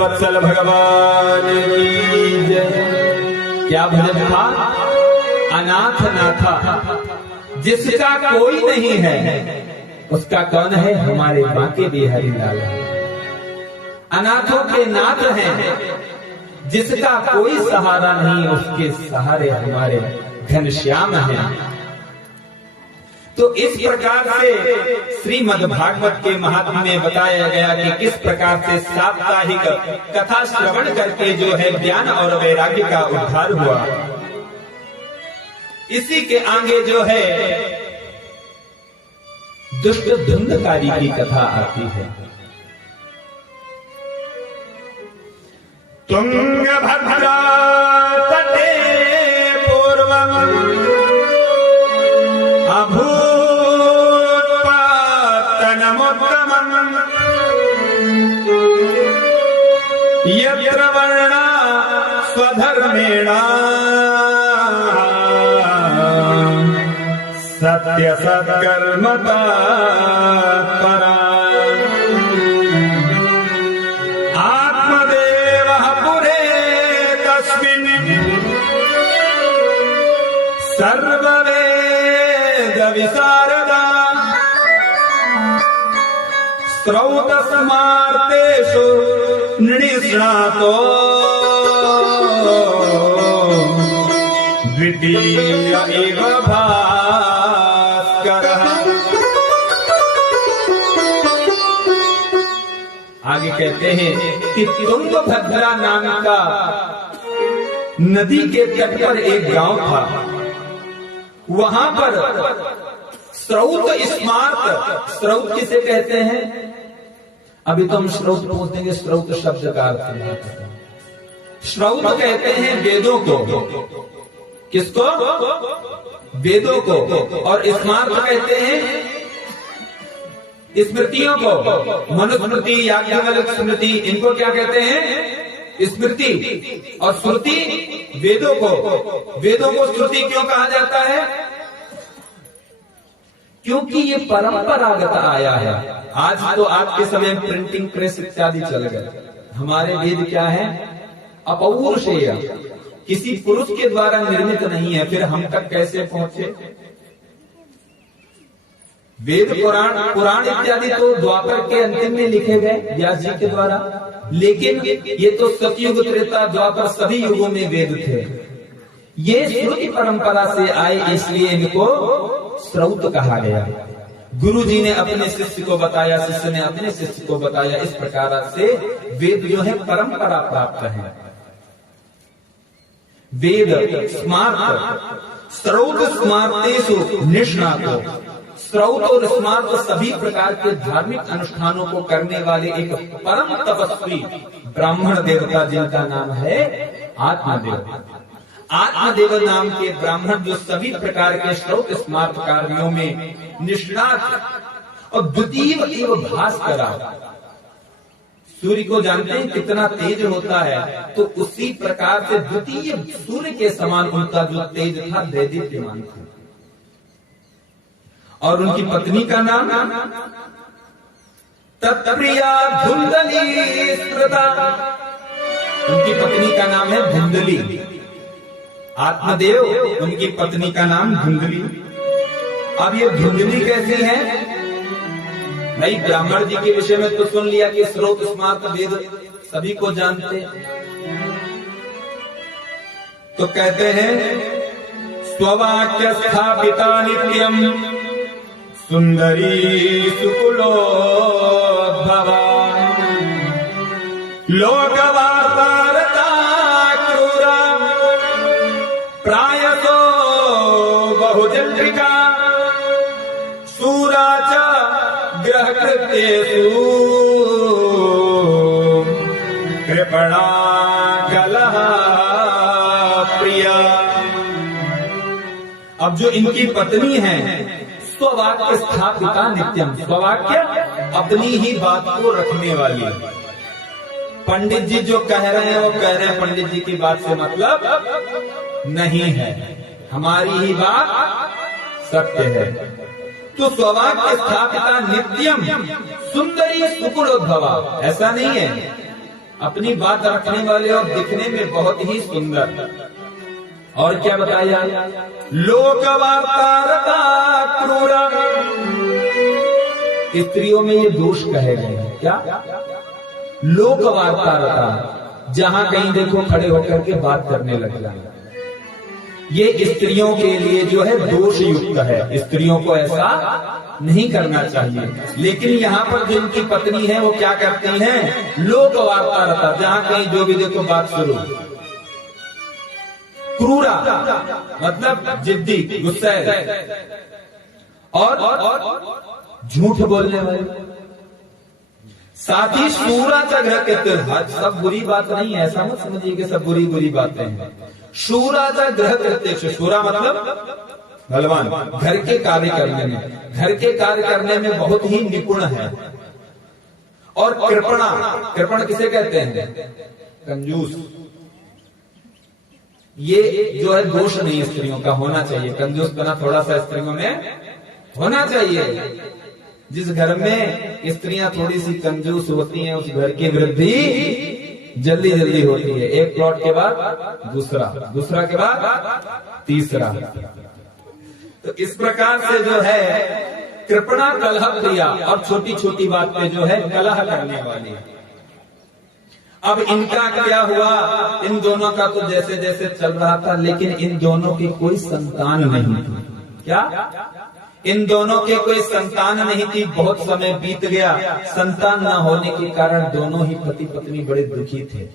वत्सल भगवान की जय। क्या भजन था? अनाथ नाथा, जिसका कोई नहीं है उसका कौन है? हमारे बांके बिहारी लाल। अनाथों के नाथ हैं, जिसका कोई सहारा नहीं उसके सहारे हमारे घनश्याम हैं। तो इस प्रकार से श्रीमद् भागवत के महात्म्य में बताया गया कि किस प्रकार से साप्ताहिक कथा श्रवण करके जो है ज्ञान और वैराग्य का उद्धार हुआ। इसी के आगे जो है दुष्ट धुंधकारी की कथा आती है। तुंगभद्रा तटे पूर्वम अभूत्पतनमुत्तमम् यत्र वर्णा स्वधर्मेण सत्य सत्कर्मता परा आत्मदेवः पुरे तस्मिन् सर्ववेद विशारदा श्रौत स्मार्तेषु निष्णातो द्वितीय एव भास्करः। आगे कहते हैं कि तुंगभद्रा नाम का नदी के तट पर एक गांव था। वहां पर स्रोत स्मार्त, स्रोत किसे कहते हैं? अभी तो हम स्रोत बोलते हैं, स्रोत शब्द का अर्थ नहीं पता। स्रोत कहते हैं वेदों को। किसको? वेदों को। और स्मार्त कहते हैं स्मृतियों को। मनुस्मृति, याज्ञवल्क्य स्मृति, इनको क्या कहते हैं? स्मृति। और श्रुति वेदों को। वेदों को श्रुति क्यों कहा जाता है? क्योंकि ये परंपरागत आया है। आज तो आपके समय प्रिंटिंग प्रेस इत्यादि चल गए। हमारे वेद क्या है? अपौरुषेय, किसी पुरुष के द्वारा निर्मित नहीं है। फिर हम तक कैसे पहुंचे? वेद पुराण इत्यादि तो द्वापर के अंतिम में लिखे गए व्यास जी के द्वारा, लेकिन ये तो सतयुग, त्रेता, द्वापर सभी युगों में वेद थे। ये श्रुति परंपरा से आए, इसलिए इनको स्रोत कहा गया। गुरु जी ने अपने शिष्य को बताया, शिष्य ने अपने शिष्य को बताया। इस प्रकार से वेद जो है परंपरा प्राप्त है। वेद स्मार्त, स्रोत स्मार्तेषु निष्णातो, श्रौत और स्मार्त सभी प्रकार के धार्मिक अनुष्ठानों को करने वाले एक परम तपस्वी ब्राह्मण देवता जिनका नाम है आत्मदेव। आत्मदेव नाम के ब्राह्मण जो सभी प्रकार के श्रौत स्मार्त कार्यों में निष्णात और द्वितीय एवं भास्करा, सूर्य को जानते हैं कितना तेज होता है, तो उसी प्रकार से द्वितीय सूर्य के समान उनका जो तेज था दैदीप्यमान था। और उनकी पत्नी का नाम तत्प्रिया धुंधली स्मृता, उनकी पत्नी का नाम है धुंधली। आत्मदेव, उनकी पत्नी का नाम धुंधली। अब ये धुंधली कैसी है? भाई ब्राह्मण जी के विषय में तो सुन लिया कि श्रोत स्मार्त वेद सभी को जानते, तो कहते हैं स्ववाक्य स्थापिता नित्यम सुंदरी सुकुलोद्भवा लोकवार्तारता क्रूरा प्रायतो बहुचंद्रिका सूरा च ग्रहकृत्येषु कृपणा कलह प्रिया। अब जो इनकी पत्नी है स्ववाक्य स्थापिता नित्यम, स्ववाक्य अपनी ही बात को रखने वाली। पंडित जी जो कह रहे हैं वो कह रहे हैं, पंडित जी की बात से मतलब नहीं है, हमारी ही बात सत्य है। तो स्ववाक्य स्थापिता नित्यम सुंदरी सुकुलोद्भवा, ऐसा नहीं है, अपनी बात रखने वाले और दिखने में बहुत ही सुंदर। और क्या बताया? लोकवार्तारता क्रूरा, स्त्रियों में ये दोष कहे गए हैं। क्या? लोकवार्तारता, जहां कहीं देखो खड़े होकर के बात करने लग जाए, ये स्त्रियों के लिए जो है दोष युक्त है, स्त्रियों को ऐसा नहीं करना चाहिए। लेकिन यहाँ पर जिनकी पत्नी है वो क्या करती हैं? लोकवार्तारता, जहां कहीं जो भी देखो बात शुरू। क्रूरा मतलब जिद्दी, गुस्सा और झूठ बोलने वाले। साथ ही सूरा च ग्रह कहते हैं, सब बुरी बात नहीं है, ऐसा मत समझिए कि सब बुरी बुरी बातें हैं। शूरा च ग्रह कहते, शूरा मतलब बलवान, घर के कार्य करने में, घर के कार्य करने में बहुत ही निपुण है। और कृपणा, कृपण किसे कहते हैं? कंजूस। ये जो है दोष नहीं स्त्रियों का होना चाहिए, कंजूस बना थोड़ा सा स्त्रियों में होना चाहिए। जिस घर में स्त्रियां थोड़ी सी कंजूस होती हैं, उस घर की वृद्धि जल्दी जल्दी होती है। एक प्लॉट के बाद दूसरा, दूसरा के बाद तीसरा। तो इस प्रकार से जो है कृपणा कलह प्रिया, और छोटी छोटी बात पे जो है कलह करने वाली। अब इनका क्या हुआ? इन दोनों का तो जैसे जैसे चल रहा था, लेकिन इन दोनों की कोई संतान नहीं थी। क्या? इन दोनों के कोई संतान नहीं थी। बहुत समय बीत गया, संतान न होने के कारण दोनों ही पति पत्नी बड़े दुखी थे।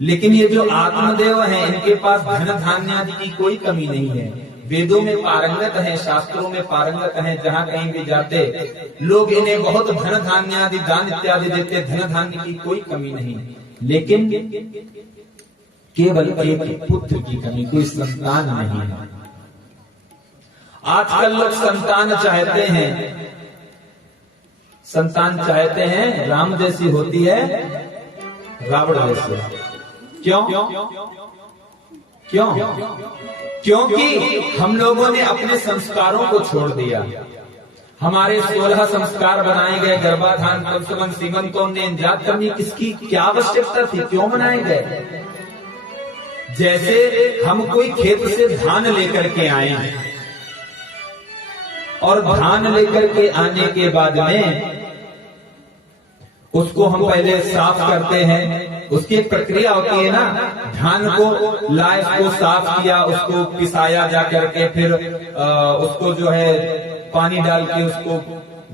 लेकिन ये जो आत्मदेव हैं, इनके पास धन धान्य आदि की कोई कमी नहीं है। वेदों में पारंगत हैं, शास्त्रों में पारंगत हैं, जहाँ कहीं भी जाते लोग इन्हें बहुत धन धान्य आदि दान इत्यादि देते, धन धान्य की कोई कमी नहीं। लेकिन केवल एक पुत्र की कमी, कोई संतान नहीं है। आजकल लोग संतान चाहते हैं, संतान चाहते हैं, राम जैसी होती है रावण जैसी। क्यों? क्यों? क्योंकि हम लोगों ने अपने संस्कारों को छोड़ दिया। हमारे 16 संस्कार बनाए गए, गर्भाधान, पंचमन, सीमंतों ने जात करनी, किसकी क्या आवश्यकता थी? क्यों बनाए गए? जैसे हम कोई खेत से धान लेकर के आए और धान लेकर के आने के बाद में उसको हम पहले साफ करते हैं, उसकी एक प्रक्रिया होती है ना। धान को लाए, उसको साफ किया, उसको पिसाया जा करके, फिर उसको जो है पानी डाल के उसको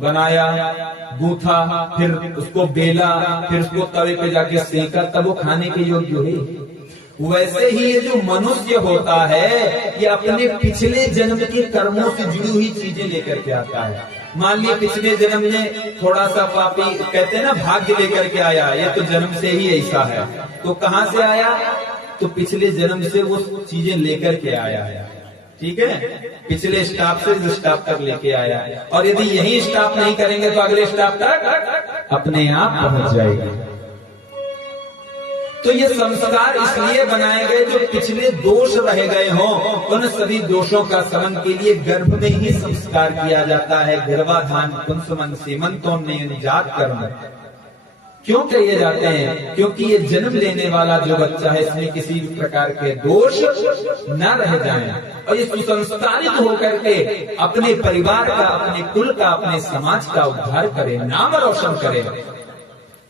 बनाया, गूथा, फिर उसको बेला, फिर उसको तवे पे जाके सेका, तब वो खाने के योग्य हुई। वैसे ही ये जो मनुष्य होता है ये अपने पिछले जन्म के कर्मों से जुड़ी हुई चीजें लेकर के आता है। मान लीजिए पिछले जन्म में थोड़ा सा पापी, कहते हैं ना, भाग्य लेकर के आया, ये तो जन्म से ही ऐसा है। तो कहां से आया? तो पिछले जन्म से वो चीजें लेकर के आया है। ठीक है, पिछले स्टॉप से इस स्टॉप तक लेके आया। और यदि यही स्टॉप नहीं करेंगे तो अगले स्टॉप तक अपने आप पहुंच जाएगी। तो ये संस्कार इसलिए बनाए गए जो पिछले दोष रह गए हों, उन सभी दोषों का शमन के लिए गर्भ में ही संस्कार किया जाता है। गर्भाधान पुंसमन सीमंतोन्नयन जात कर्म क्यों किए जाते हैं? क्योंकि ये जन्म लेने वाला जो बच्चा है इसमें किसी भी प्रकार के दोष न रह जाएं और ये सुसंस्कारित होकर के अपने परिवार का, अपने कुल का, अपने समाज का उद्धार करे, नाम रोशन करे।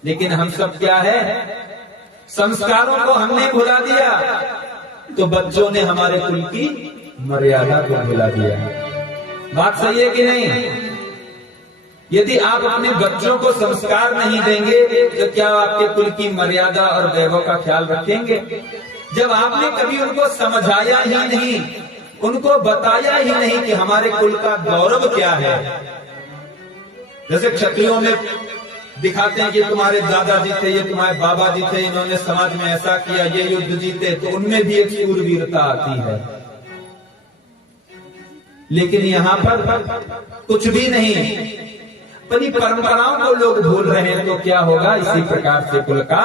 लेकिन हम सब क्या है, संस्कारों को हमने भुला दिया तो बच्चों ने हमारे कुल की मर्यादा को भुला दिया। बात सही है कि नहीं? यदि आप अपने बच्चों को संस्कार नहीं देंगे तो क्या आपके कुल की मर्यादा और वैभव का ख्याल रखेंगे? जब आपने कभी उनको समझाया ही नहीं, उनको बताया ही नहीं कि हमारे कुल का गौरव क्या है। जैसे क्षत्रियों में दिखाते हैं कि तुम्हारे दादाजी थे, ये तुम्हारे बाबा जी थे, इन्होंने समाज में ऐसा किया, ये युद्ध जीते, तो उनमें भी एक शूरवीरता आती है। लेकिन यहाँ पर कुछ भी नहीं, अपनी परंपराओं को लोग भूल रहे हैं तो क्या होगा? इसी प्रकार से कुल का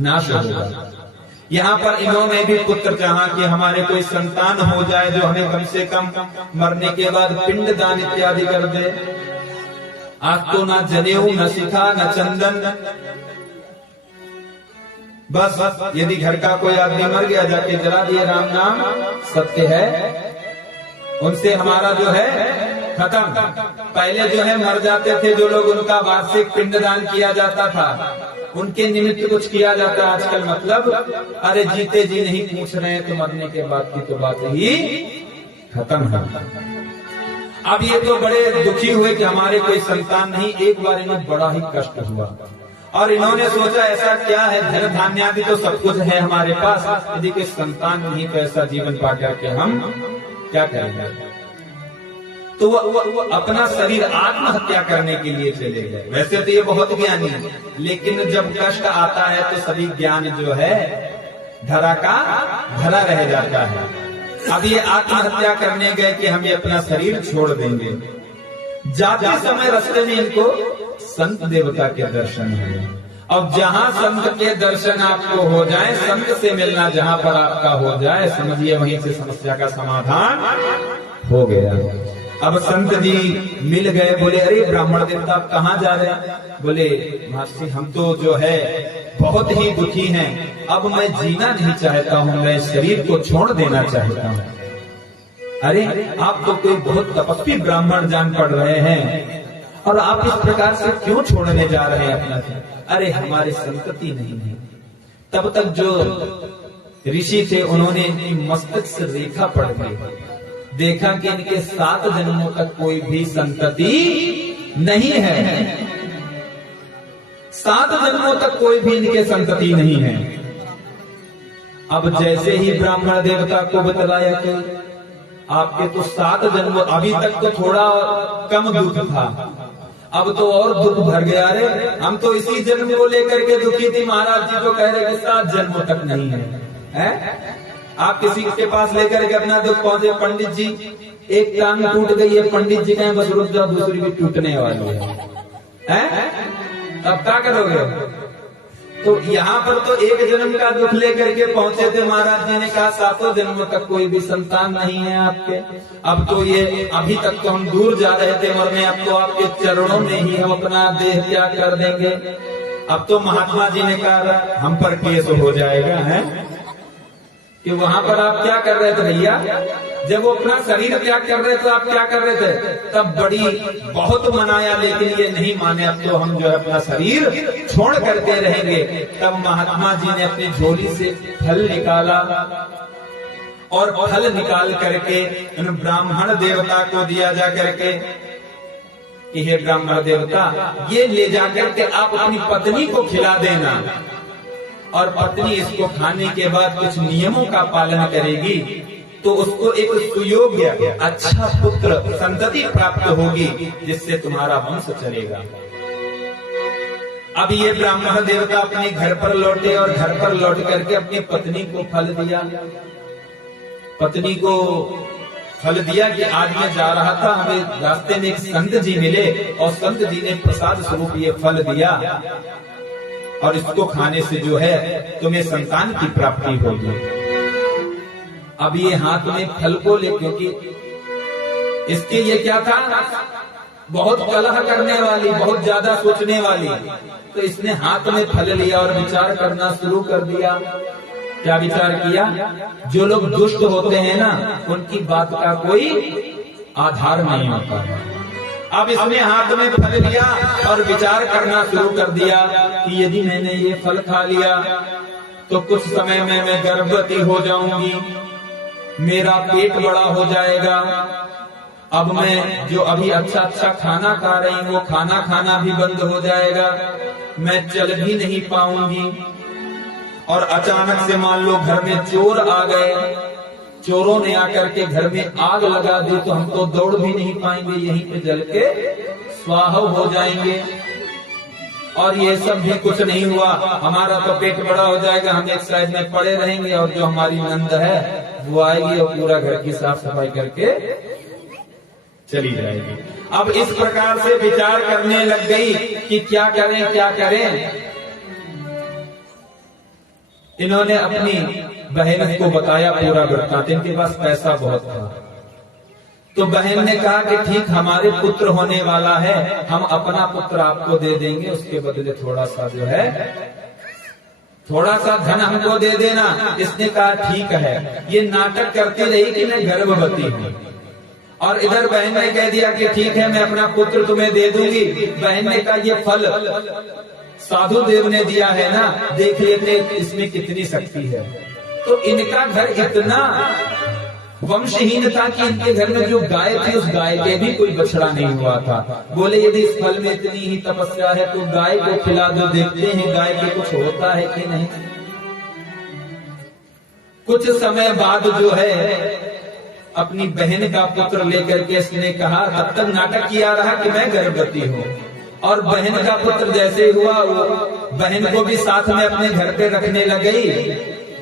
नाश होगा। यहाँ पर इन्होंने भी पुत्र चाहा कि हमारे कोई संतान हो जाए जो हमें कम से कम मरने के बाद पिंड दान इत्यादि कर दे। आज तो ना जनेऊ, न शिखा, न चंदन, बस यदि घर का कोई आदमी मर गया जाके जला दिए, राम नाम सत्य है, उनसे हमारा जो है खत्म। पहले जो है मर जाते थे जो लोग, उनका वार्षिक पिंडदान किया जाता था, उनके निमित्त कुछ किया जाता है। आजकल मतलब अरे जीते जी नहीं पूछ रहे हैं तो मरने के बाद की तो बात ही खत्म है। अब ये तो बड़े दुखी हुए कि हमारे कोई संतान नहीं। एक बार इन्हें बड़ा ही कष्ट हुआ और इन्होंने सोचा ऐसा क्या है, धन धान्य आदि तो सब कुछ है हमारे पास, यदि कोई संतान नहीं तो ऐसा जीवन पा करके हम क्या करेंगे? तो वो अपना शरीर आत्महत्या करने के लिए चले गए। वैसे तो ये बहुत ज्ञानी है, लेकिन जब कष्ट आता है तो सभी ज्ञान जो है धरा का धरा रह जाता है। अब ये आत्महत्या करने गए कि हम ये अपना शरीर छोड़ देंगे। जाते समय रास्ते में इनको संत देवता के दर्शन हुए। अब जहां संत के दर्शन आपको हो जाए, संत से मिलना जहां पर आपका हो जाए, समझिए वहीं से समस्या का समाधान हो गया। अब संत जी मिल गए, बोले अरे ब्राह्मण देवता आप कहाँ जा रहे हैं? बोले महर्षि हम तो जो है बहुत ही दुखी हैं, अब मैं जीना नहीं चाहता हूँ, मैं शरीर को छोड़ देना चाहता हूँ। अरे आप तो कोई बहुत तपस्वी ब्राह्मण जान पड़ रहे हैं और आप इस प्रकार से क्यों छोड़ने जा रहे हैं अपना? अरे हमारे संतति नहीं है। तब तक जो ऋषि थे उन्होंने इनकी मस्तक से रेखा पढ़ गई, देखा कि इनके 7 जन्मों तक कोई भी संतति नहीं है। 7 जन्मों तक कोई भी इनके संतति नहीं है। अब जैसे ही ब्राह्मण देवता को बतलाया कि आपके तो 7 जन्म, अभी तक तो थोड़ा कम दुख था, अब तो और दुख भर गया। रे हम तो इसी जन्म को लेकर के दुखी थी, महाराज जी तो कह रहे कि 7 जन्मों तक नहीं है। आप किसी के पास लेकर के अपना दुख पहुंचे, पंडित जी एक टांग टूट गई है, पंडित जी कहें बस रुक जाओ दूसरी भी टूटने वाली है, तब क्या करोगे? तो यहाँ पर तो एक जन्म का दुख लेकर के पहुंचे थे। महाराज जी ने कहा 7 जन्मों तक कोई भी संतान नहीं है आपके। अब तो ये अभी तक तो हम दूर जा रहे थे मरने, अब तो आपके चरणों में ही हम अपना देह त्याग कर देंगे। अब तो महात्मा जी ने कहा हम पर केस हो जाएगा है कि वहां पर आप क्या कर रहे थे भैया? जब वो अपना शरीर त्याग कर रहे थे आप क्या कर रहे थे? तब बड़ी बहुत मनाया, लेकिन ये नहीं माने। अब तो हम जो है अपना शरीर छोड़ करके रहेंगे। तब महात्मा जी ने अपनी झोली से फल निकाला और फल निकाल करके उन ब्राह्मण देवता को दिया जा करके कि हे ब्राह्मण देवता, ये ले जा करके आप अपनी पत्नी को खिला देना और पत्नी इसको खाने के बाद कुछ नियमों का पालन करेगी तो उसको एक सुयोग्य अच्छा पुत्र संतति प्राप्त होगी जिससे तुम्हारा वंश चलेगा। अब ये ब्राह्मण देवता अपने घर पर लौटे और घर पर लौट करके अपनी पत्नी को फल दिया। पत्नी को फल दिया कि आज मैं जा रहा था, हमें रास्ते में एक संत जी मिले और संत जी ने प्रसाद स्वरूप ये फल दिया और इसको खाने से जो है तुम्हें संतान की प्राप्ति होगी। अब ये हाथ में फल को ले, क्योंकि इसके ये क्या था, बहुत कलह करने वाली, बहुत ज्यादा सोचने वाली, तो इसने हाथ में फल लिया और विचार करना शुरू कर दिया। क्या विचार किया? जो लोग दुष्ट होते हैं ना, उनकी बात का कोई आधार नहीं होता। अब इसने हाथ में फल लिया और विचार करना शुरू कर दिया कि यदि मैंने ये फल खा लिया तो कुछ समय में मैं गर्भवती हो जाऊंगी, मेरा पेट बड़ा हो जाएगा, अब मैं जो अभी अच्छा अच्छा खाना खा रही हूँ वो खाना खाना भी बंद हो जाएगा, मैं चल भी नहीं पाऊंगी। और अचानक से मान लो घर में चोर आ गए, चोरों ने आकर के घर में आग लगा दी तो हम तो दौड़ भी नहीं पाएंगे, यहीं पे जल के स्वाहा हो जाएंगे। और ये सब भी कुछ नहीं हुआ, हमारा तो पेट बड़ा हो जाएगा, हम एक साइड में पड़े रहेंगे और जो हमारी नंद है वो आएगी और पूरा घर की साफ सफाई करके चली जाएगी। अब इस प्रकार से विचार करने लग गई कि क्या करें क्या करें। इन्होंने अपनी बहन को बताया पूरा वृत्तांत, इनके पास पैसा बहुत था। तो बहन ने कहा कि ठीक, हमारे पुत्र होने वाला है, हम अपना पुत्र आपको दे देंगे, उसके बदले थोड़ा सा जो है, थोड़ा सा धन हमको दे देना। इसने कहा ठीक है। ये नाटक करती रही कि मैं गर्भवती हूँ और इधर बहन ने कह दिया कि ठीक है मैं अपना पुत्र तुम्हें दे दूंगी। बहन ने कहा ये फल साधु देव ने दिया है ना, देख लेते इसमें कितनी शक्ति है। तो इनका घर इतना वंशहीन था कि इनके घर में जो गाय थी उस गाय के भी कोई बछड़ा नहीं हुआ था। बोले यदि इस फल में इतनी ही तपस्या है तो गाय को खिला दो, देखते हैं गाय के कुछ होता है कि नहीं। कुछ समय बाद जो है अपनी बहन का पुत्र लेकर के इसने कहा, तब तक नाटक किया रहा कि मैं गर्भवती हूँ। और बहन का पुत्र जैसे हुआ वो बहन को भी साथ में अपने घर पे रखने लग गई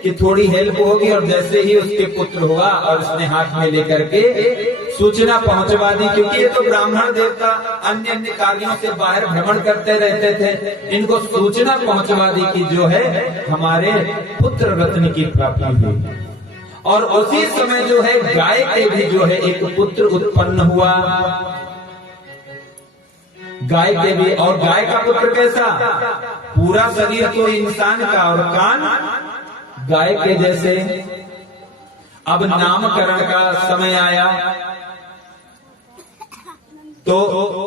कि थोड़ी हेल्प होगी। और जैसे ही उसके पुत्र हुआ और उसने हाथ में लेकर के सूचना पहुंचवा दी, क्योंकि ये तो ब्राह्मण देवता अन्य अन्य कार्यों से बाहर भ्रमण करते रहते थे, इनको सूचना पहुंचवा दी कि जो है हमारे पुत्र रत्न की प्राप्ति हुई। और उसी समय जो है गाय के भी जो है एक पुत्र उत्पन्न हुआ, गाय के भी। और गाय का पुत्र कैसा, पूरा शरीर तो इंसान का और कान गाय के जैसे। अब नामकरण का समय आया तो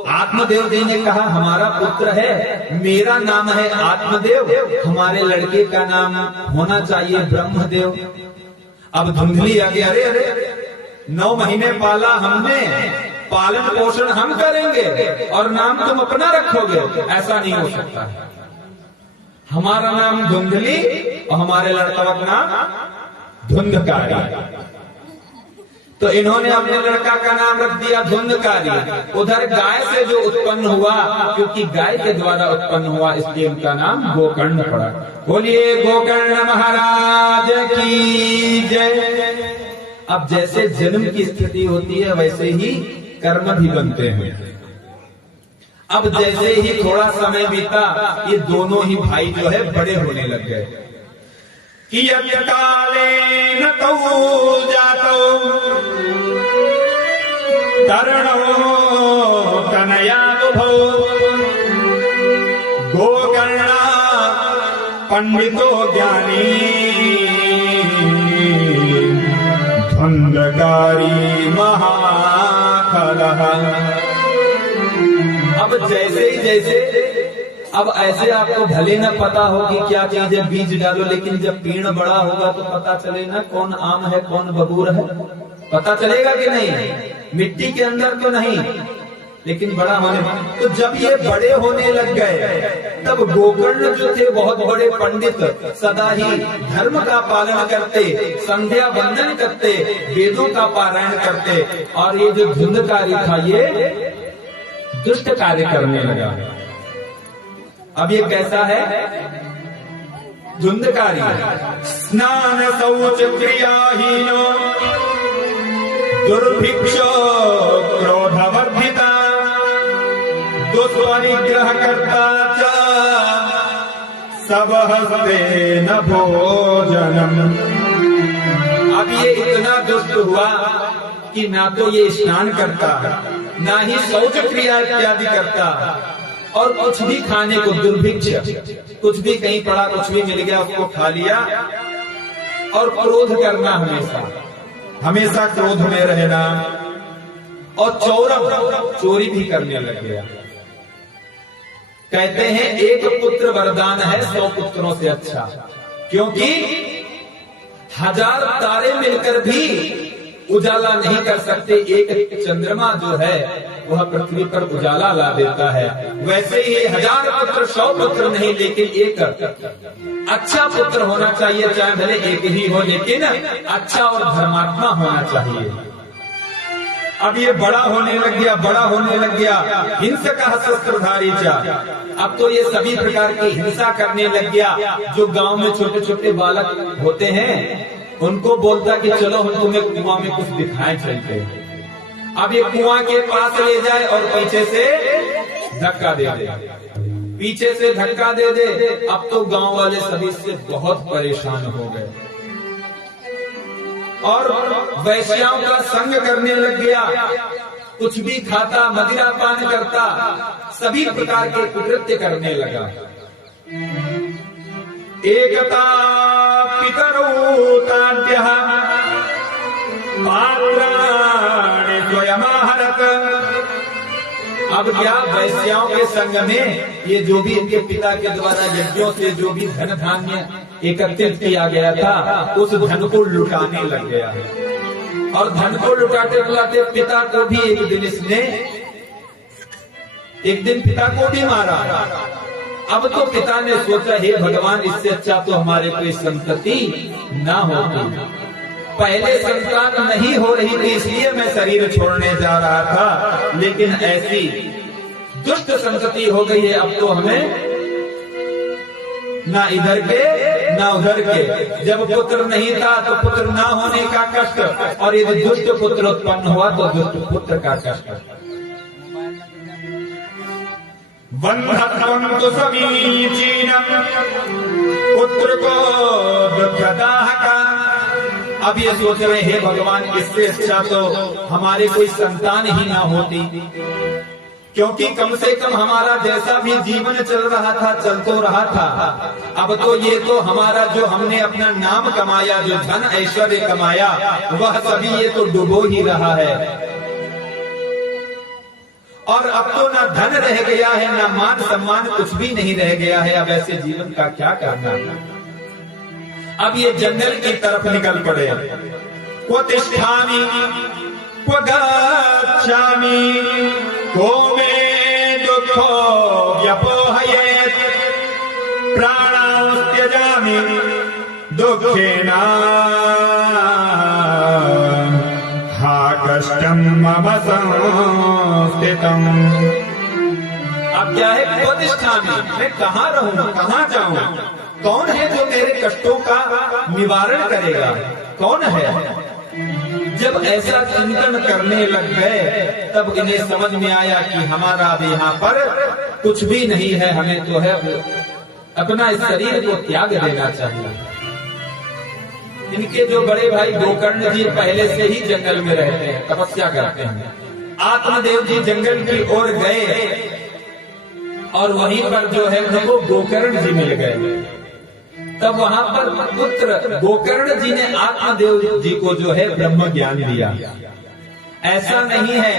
आत्मदेव जी ने कहा हमारा पुत्र है, मेरा नाम है आत्मदेव, हमारे लड़के का नाम होना चाहिए ब्रह्मदेव। अब धुंधली आ गई, अरे अरे 9 महीने पाला हमने, पालन पोषण हम करेंगे और नाम तुम अपना रखोगे, ऐसा नहीं हो सकता। हमारा नाम धुंधली और हमारे लड़का का नाम धुंधकारी। तो इन्होंने अपने लड़का का नाम रख दिया धुंधकारी। उधर गाय से जो उत्पन्न हुआ, क्योंकि गाय के द्वारा उत्पन्न हुआ, इसलिए उनका नाम गोकर्ण पड़ा। बोलिए गोकर्ण महाराज की जय। अब जैसे जन्म की स्थिति होती है वैसे ही कर्म भी बनते हैं। अब जैसे ही थोड़ा समय बीता, ये दोनों ही भाई जो है बड़े होने लग गए। कि कालेन तौ जातौ तरणो तनयानुभौ गोकर्णा पंडितो ज्ञानी धुंधकारी महाखलः। अब जैसे ही जैसे, अब ऐसे आपको भले न पता हो कि क्या चीज है, बीज डालो, लेकिन जब पेड़ बड़ा होगा तो पता चले ना कौन आम है कौन बबूर है, पता चलेगा कि नहीं? मिट्टी के अंदर तो नहीं, लेकिन बड़ा होने, तो जब ये बड़े होने लग गए तब गोकर्ण जो थे बहुत बड़े पंडित, सदा ही धर्म का पालन करते, संध्या वंदन करते, वेदों का पारायण करते, और ये जो धुंधकारी था ये दुष्ट कार्य करने लगा। अब ये कैसा है? धुंधकारी, स्नान शौच क्रियाहीन दुर्भिक्ष क्रोधवर्धिता दुष्परिग्रह करता च सब हस्ते न भोजनम। अब ये इतना दुष्ट हुआ कि ना तो ये स्नान करता, ना ही शौच क्रिया इत्यादि करता, और कुछ भी खाने को दुर्भिक्ष, कुछ भी कहीं पड़ा, कुछ भी मिल गया उसको खा लिया, और क्रोध करना हमेशा क्रोध में रहना, और चोरी भी करने लग गया। कहते हैं एक पुत्र वरदान है 100 पुत्रों से अच्छा, क्योंकि 1000 तारे मिलकर भी उजाला नहीं कर सकते। एक चंद्रमा जो है वह पृथ्वी पर उजाला ला देता है, वैसे ही 1000 पुत्र 100 पुत्र नहीं, लेकिन एक अच्छा पुत्र होना चाहिए, चाहे भले एक ही हो, लेकिन अच्छा और धर्मात्मा होना चाहिए। अब ये बड़ा होने लग गया, हिंसका शस्त्रधारी चा। अब तो ये सभी प्रकार की हिंसा करने लग गया। जो गांव में छोटे छोटे बालक होते हैं उनको बोलता कि चलो हम तुम्हें कुआं में कुछ दिखाएं चलते। अब ये कुआं के पास ले जाए और पीछे से धक्का दे दे, अब तो गांव वाले सभी से बहुत परेशान हो गए और वैश्याओं का संग करने लग गया। कुछ भी खाता, मदिरा पान करता, सभी प्रकार के कुकृत्य करने लगा। एकता पितरौ ताड्यः पात्राणि स्वयमाहरत। अब क्या वैश्याओं के संग में ये जो भी इनके पिता के द्वारा यज्ञों से जो भी धन धान्य एकत्रित किया गया था उस धन को लुटाने लग गया है। और धन को लुटाते लुटाते पिता को भी एक दिन पिता को भी मारा। अब तो पिता ने सोचा हे भगवान, इससे अच्छा तो हमारे कोई संतति ना होती। पहले संतान नहीं हो रही थी इसलिए मैं शरीर छोड़ने जा रहा था, लेकिन ऐसी दुष्ट संतति हो गई है अब तो हमें ना इधर के ना उधर के। जब पुत्र नहीं था तो पुत्र ना होने का कष्ट, और यदि दुष्ट पुत्र उत्पन्न हुआ तो दुष्ट पुत्र का कष्ट। बंधत्वं तु समीचीनम् पुत्र को दुःखदाहका। अब ये सोच रहे हे भगवान, इससे अच्छा तो हमारे कोई संतान ही ना होती, क्योंकि कम से कम हमारा जैसा भी जीवन चल रहा था चल तो रहा था। अब तो ये तो हमारा जो हमने अपना नाम कमाया, जो धन ऐश्वर्य कमाया, वह सभी ये तो डुबो ही रहा है। और अब तो ना धन रह गया है, ना मान सम्मान, कुछ भी नहीं रह गया है। अब ऐसे जीवन का क्या करना। अब ये जंगल की तरफ निकल पड़े। क्व तिष्ठामि क्व गच्छामि को मे दुःखो व्यपोहयेत् प्राणां त्यजामि दुःखेन हा कष्टं मम संस्थितम्। अब क्या है? प्रतिष्ठामि, मैं कहाँ रहूं, कहाँ जाऊं? कौन है जो मेरे कष्टों का निवारण करेगा? कौन है? जब ऐसा चिंतन करने लग गए तब इन्हें समझ में आया कि हमारा अब यहाँ पर कुछ भी नहीं है, हमें तो है अपना इस शरीर को त्याग देना चाहिए। इनके जो बड़े भाई गोकर्ण जी पहले से ही जंगल में रहते हैं, तपस्या करते हैं। आत्मदेव जी जंगल की ओर गए और वहीं पर जो है उनको गोकर्ण जी मिल गए। तब वहां पर पुत्र गोकर्ण जी ने आत्मदेव जी को जो है ब्रह्म ज्ञान दिया। ऐसा नहीं है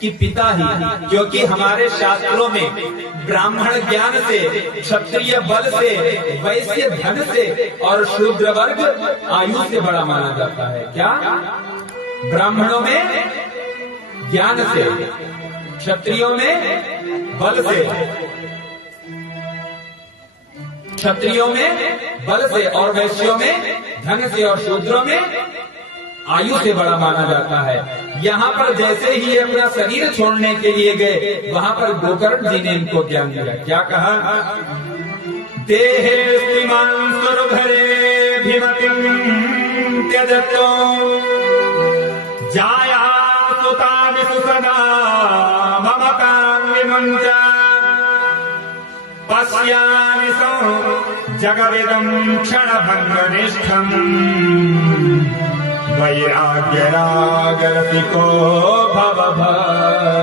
कि पिता ही, क्योंकि हमारे शास्त्रों में ब्राह्मण ज्ञान से, क्षत्रिय बल से, वैश्य धन से और शूद्र वर्ग आयु से बड़ा माना जाता है। क्या? ब्राह्मणों में ज्ञान से, क्षत्रियों में बल से, क्षत्रियों में बल से और वैश्यों में धन से और शूद्रों में आयु से बड़ा माना जाता है। यहाँ पर जैसे ही अपना शरीर छोड़ने के लिए गए, वहां पर गोकर्ण जी ने इनको ज्ञान दिया। क्या कहा? देहे श्रीमान सुरधरे भीमतिम त्यजतो जाया सुता विसुसदा ममतां विमुञ्चा पश्यामि जगविदं क्षणभङ्गनिष्ठम् वैराग्यरागरसिको भवभक्तिनिष्ठा।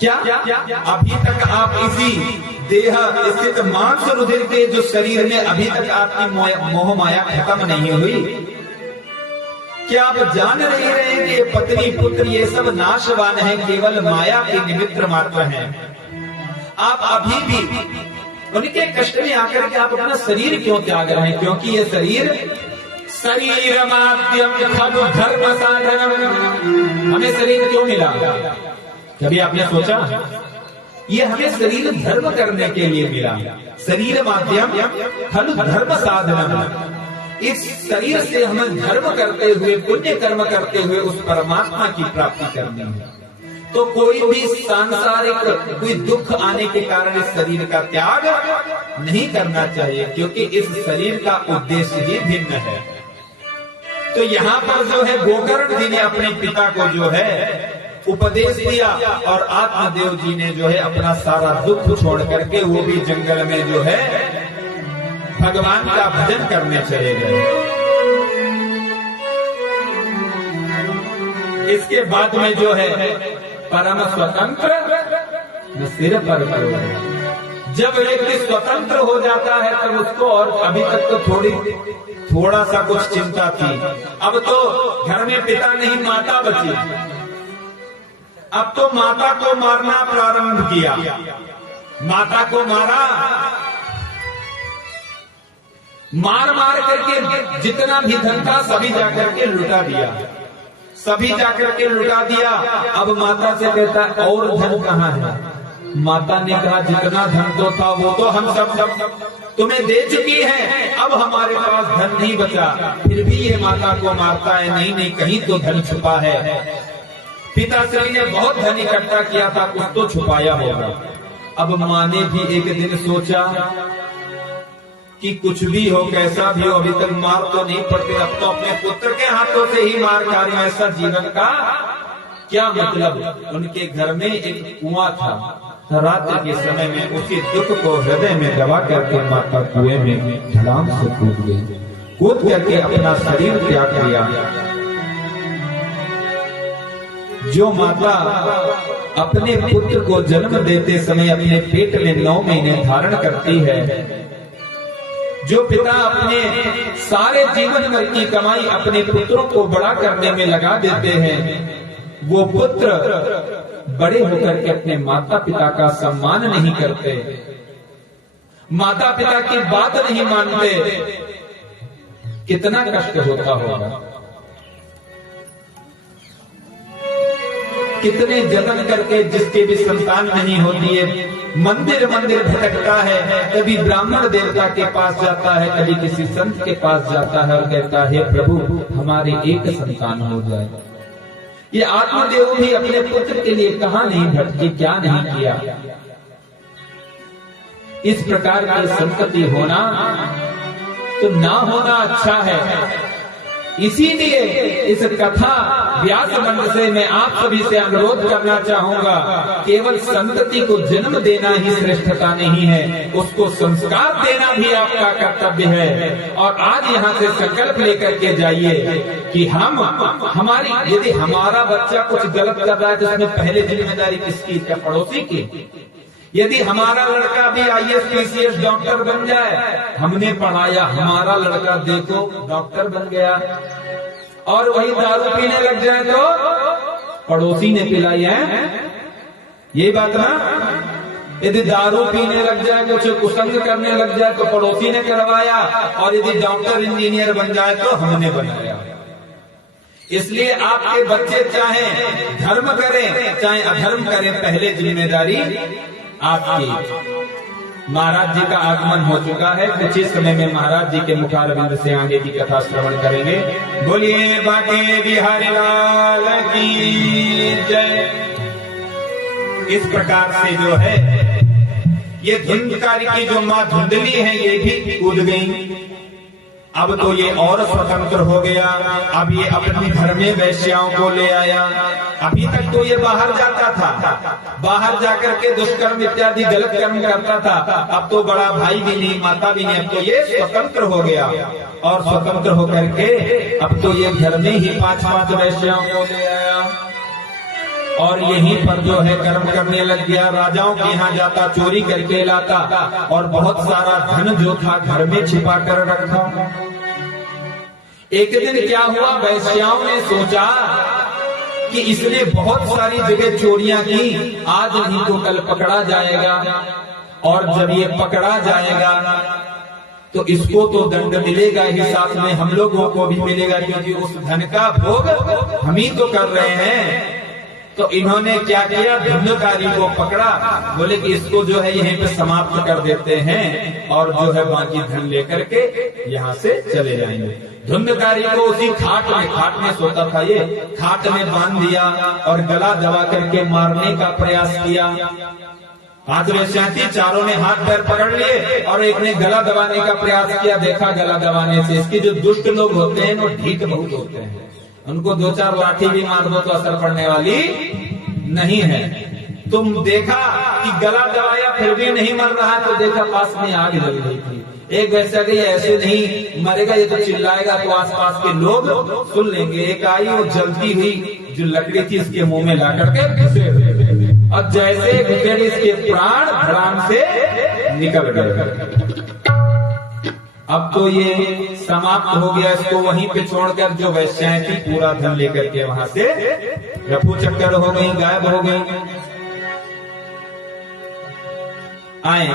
क्या अभी तक आप इसी देह स्थित मांस रुधिर के जो शरीर में अभी तक आपकी मोह माया खत्म नहीं हुई? क्या आप जान नहीं रहे कि ये पत्नी पुत्र ये सब नाशवान है, केवल माया के निमित्त मात्र हैं? आप अभी भी उनके कष्ट में आकर के आप अपना शरीर क्यों त्याग रहे हैं? क्योंकि ये शरीर माध्यम खलु धर्म साधनम। हमें शरीर क्यों मिला? कभी आपने सोचा? ये हमें शरीर धर्म करने के लिए मिला। शरीर माध्यम खलु धर्म साधनम। इस शरीर से हमें धर्म करते हुए, पुण्य कर्म करते हुए उस परमात्मा की प्राप्ति करनी है। तो कोई भी सांसारिक कोई दुख आने के कारण इस शरीर का त्याग नहीं करना चाहिए, क्योंकि इस शरीर का उद्देश्य ही भिन्न है। तो यहाँ पर जो है गोकर्ण जी ने अपने पिता को जो है उपदेश दिया, और आत्मदेव जी ने जो है अपना सारा दुख छोड़ करके वो भी जंगल में जो है भगवान का भजन करने चले गए। इसके बाद में जो है परम स्वतंत्र न सिर पर जब व्यक्ति स्वतंत्र हो जाता है तब उसको, और अभी तक तो थोड़ा सा कुछ चिंता थी, अब तो घर में पिता नहीं माता बची, अब तो माता को मारना प्रारंभ किया। माता को मारा, मार मार करके जितना भी धन था सभी जाकर के लुटा दिया, सभी जाकर के लुटा दिया। अब माता से कहता है और धन कहाँ है? माता ने कहा जितना धन तो था वो तो हम सब तुम्हें दे चुकी है, अब हमारे पास धन नहीं बचा। फिर भी ये माता को मारता है, नहीं नहीं कहीं तो धन छुपा है। पिताश्री ने बहुत धन इकट्ठा किया था, कुछ तो छुपाया होगा। अब माँ ने भी एक दिन सोचा कि कुछ भी हो कैसा भी हो, अभी तक मार तो नहीं पड़ती, अब तो अपने पुत्र के हाथों से ही मार खा रही। ऐसा जीवन का क्या मतलब? उनके घर में एक कुआं था, रात्रि के समय में उसी दुख को हृदय में दबा करके माता कुएं में धड़ाम से कूद गई, कूद करके अपना शरीर त्याग दिया। जो माता अपने पुत्र को जन्म देते समय अपने पेट में 9 महीने धारण करती है, जो पिता अपने सारे जीवन भर की कमाई अपने पुत्रों को बड़ा करने में लगा देते हैं, वो पुत्र बड़े होकर के अपने माता पिता का सम्मान नहीं करते, माता पिता की बात नहीं मानते, कितना कष्ट होता होगा। कितने जतन करके जिसके भी संतान नहीं होती है, मंदिर मंदिर भटकता है, कभी ब्राह्मण देवता के पास जाता है, कभी किसी संत के पास जाता है और कहता है प्रभु हमारे एक संतान हो जाए। ये आत्मदेव भी अपने पुत्र के लिए कहाँ नहीं भटकी, क्या नहीं किया। इस प्रकार की संतति होना तो ना होना अच्छा है। इसीलिए इस कथा व्यास मंच से मैं आप सभी से अनुरोध करना चाहूंगा, केवल संतति को जन्म देना ही श्रेष्ठता नहीं है, उसको संस्कार देना भी आपका कर्तव्य है। और आज यहाँ से संकल्प लेकर के जाइए कि हमारी यदि हमारा बच्चा कुछ गलत कर रहा है तो उसमें पहले जिम्मेदारी किसकी? क्या पड़ोसी की? यदि हमारा लड़का भी IAS PCS डॉक्टर बन जाए, हमने पढ़ाया, हमारा लड़का देखो डॉक्टर बन गया, और वही दारू पीने लग जाए तो पड़ोसी ने पिलाई है, ये बात ना। यदि दारू पीने लग जाए, कुछ कुसंग करने लग जाए तो पड़ोसी ने करवाया, और यदि डॉक्टर इंजीनियर बन जाए तो हमने बनाया। इसलिए आपके बच्चे चाहे धर्म करें चाहे अधर्म करें, पहले जिम्मेदारी आपकी। महाराज जी का आगमन हो चुका है, कुछ ही समय में महाराज जी के मुखारविंद से आगे की कथा श्रवण करेंगे। बोलिए बाके बिहारी लाल की जय। इस प्रकार से जो है ये धुंधकारी की जो माँ धुंधली है ये भी कूद गई। अब तो ये और स्वतंत्र हो गया, अब ये अपने घर में वैश्याओं को ले आया। अभी तक तो ये बाहर जाता था, बाहर जाकर के दुष्कर्म इत्यादि गलत कर्म करता था। अब तो बड़ा भाई भी नहीं, माता भी नहीं, अब तो ये स्वतंत्र हो गया। और स्वतंत्र होकर के अब तो ये घर में ही 5-5 वैश्याओं को ले आया और यहीं पर जो है कर्म करने लग गया। राजाओं के यहाँ जाता, चोरी करके लाता और बहुत सारा धन जो था घर में छिपा कर रखा। एक दिन क्या हुआ, वैश्याओं ने सोचा कि इसने बहुत सारी जगह चोरियां की, आज नहीं तो कल पकड़ा जाएगा। और जब ये पकड़ा जाएगा तो इसको तो दंड मिलेगा ही, साथ में हम लोगों को भी मिलेगा, क्योंकि उस धन का भोग हम ही तो कर रहे हैं। तो इन्होंने क्या किया, धुंधकारी को पकड़ा, बोले कि इसको जो है यहीं पे समाप्त कर देते हैं और जो है बाकी धन लेकर के यहाँ से चले जाएंगे। धुंधकारी को उसी खाट में सोता था ये, खाट में बांध दिया और गला दबा करके मारने का प्रयास किया। 5 वैश्याएं थी, चारों ने हाथ पैर पकड़ लिए और एक ने गला दबाने का प्रयास किया। देखा गला दबाने से इसके जो दुष्ट लोग होते हैं वो ढीठ बहुत होते हैं, उनको 2-4 लाठी भी मार दो तो असर पड़ने वाली नहीं है। तुम देखा कि गला दबाया फिर भी नहीं मर रहा, तो देखा पास में आग जल रही थी। एक वैसा कि ऐसे नहीं मरेगा, ये तो चिल्लाएगा तो आसपास के लोग सुन लेंगे। एक आई, वो जलती हुई जो लकड़ी थी इसके मुंह में ला करके घुसेड़, और जैसे घुसेड़ इसके प्राण धड़ाम से निकल गए। अब तो ये समाप्त हो गया, इसको वहीं पे छोड़कर जो वैश्याएं थी पूरा धन लेकर के वहां से रफू चक्कर हो गई, गायब हो गई। आए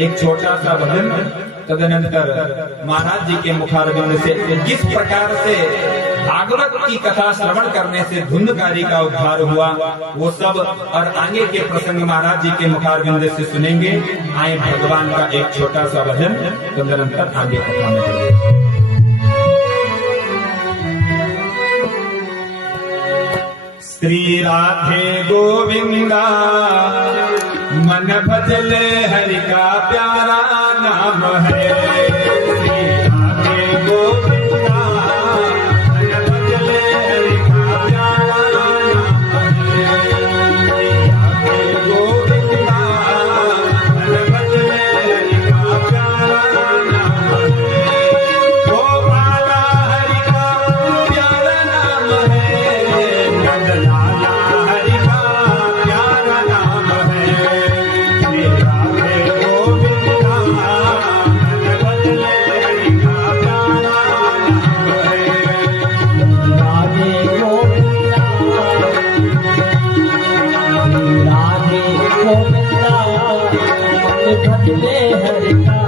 एक छोटा सा भजन, तदनंतर महाराज जी के मुखारविंद से किस प्रकार से भागवत की कथा श्रवण करने से धुंधकारी का उद्धार हुआ, वो सब और आगे के प्रसंग महाराज जी के मुखारविंद से सुनेंगे। आए भगवान का एक छोटा सा भजन, तदनंतर आगे कथा में करेंगे। श्री राधे गोविंदा मन भजले हरि का प्यारा नाम है। श्री राधे गोविंदा मन भजले हरि का प्यारा नाम है। श्री राधे गोविंदा मन भजले हरि का प्यारा नाम है। गोपाला हरि का प्यारा नाम है, नंदलाला हरि का प्यारा नाम है। श्री राधे गोविंदा मन भजले हरि का प्यारा नाम है। राधे गोविंदा राधे गोविंदा मन भजले हरि का